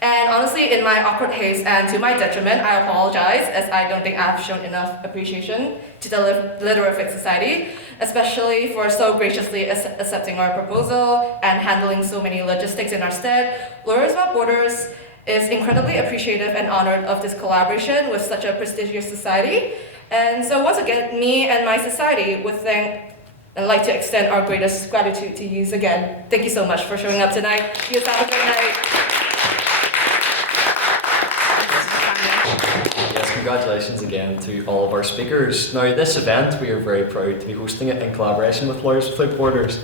And honestly, in my awkward haste and to my detriment, I apologize, as I don't think I've shown enough appreciation to the Literarific Society, especially for so graciously accepting our proposal and handling so many logistics in our stead. Lawyers Without Borders is incredibly appreciative and honored of this collaboration with such a prestigious society. And so once again, me and my society would like to extend our greatest gratitude to you again. Thank you so much for showing up tonight. You guys have a great night. Congratulations again to all of our speakers. Now, this event, we are very proud to be hosting it in collaboration with Lawyers Without Borders.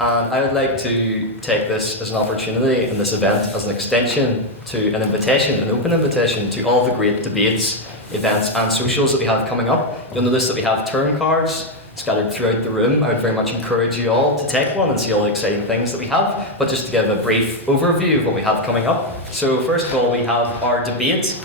And I would like to take this as an opportunity and this event as an extension to an invitation, an open invitation to all the great debates, events and socials that we have coming up. You'll notice that we have turn cards scattered throughout the room. I would very much encourage you all to take one and see all the exciting things that we have. But just to give a brief overview of what we have coming up. So first of all, we have our debate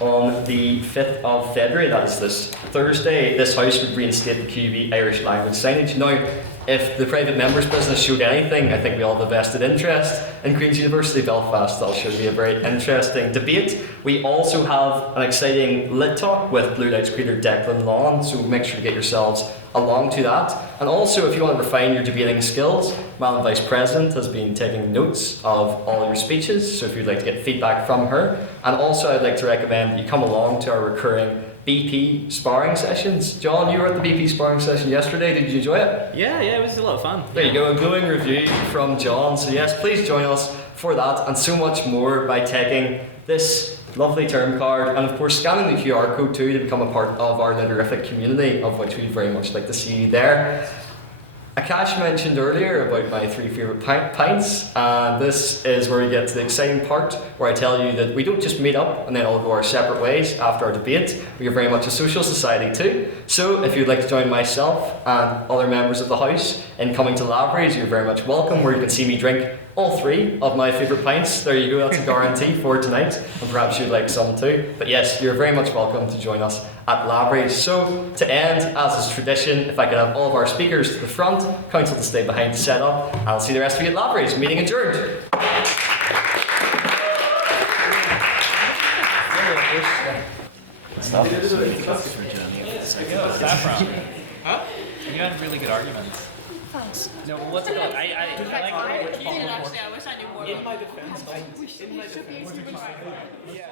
on the 5th of February, that is this Thursday. This house would reinstate the QB Irish language signage. Now, if the private members business showed anything, I think we all have a vested interest in Queen's University Belfast. That should be a very interesting debate. We also have an exciting lit talk with Blue Lights creator Declan Lawn, so make sure to get yourselves along to that. And also, if you want to refine your debating skills, Madam Vice President has been taking notes of all your speeches, so if you'd like to get feedback from her. And also, I'd like to recommend that you come along to our recurring BP sparring sessions. John, you were at the BP sparring session yesterday. Did you enjoy it? Yeah, it was a lot of fun. There you go, a glowing review from John. So yes, please join us for that and so much more by taking this lovely term card and of course scanning the QR code too to become a part of our Literarific community, of which we'd very much like to see you there. Akaash mentioned earlier about my 3 favourite pints, and this is where we get to the exciting part where I tell you that we don't just meet up and then all go our separate ways after our debate. We are very much a social society too. So if you'd like to join myself and other members of the house in coming to Lavery's, you're very much welcome, where you can see me drink all 3 of my favourite pints. There you go, that's a guarantee for tonight, and perhaps you'd like some too. But yes, you're very much welcome to join us at Lavery's. So to end, as is tradition, if I could have all of our speakers to the front, council to stay behind to set up, and I'll see the rest of you at Lavery's. Meeting adjourned. Saffron. Huh? You had really good arguments. Thanks. No, what's it called? I like You did actually. I wish I knew more. In my defense, we should be. yeah.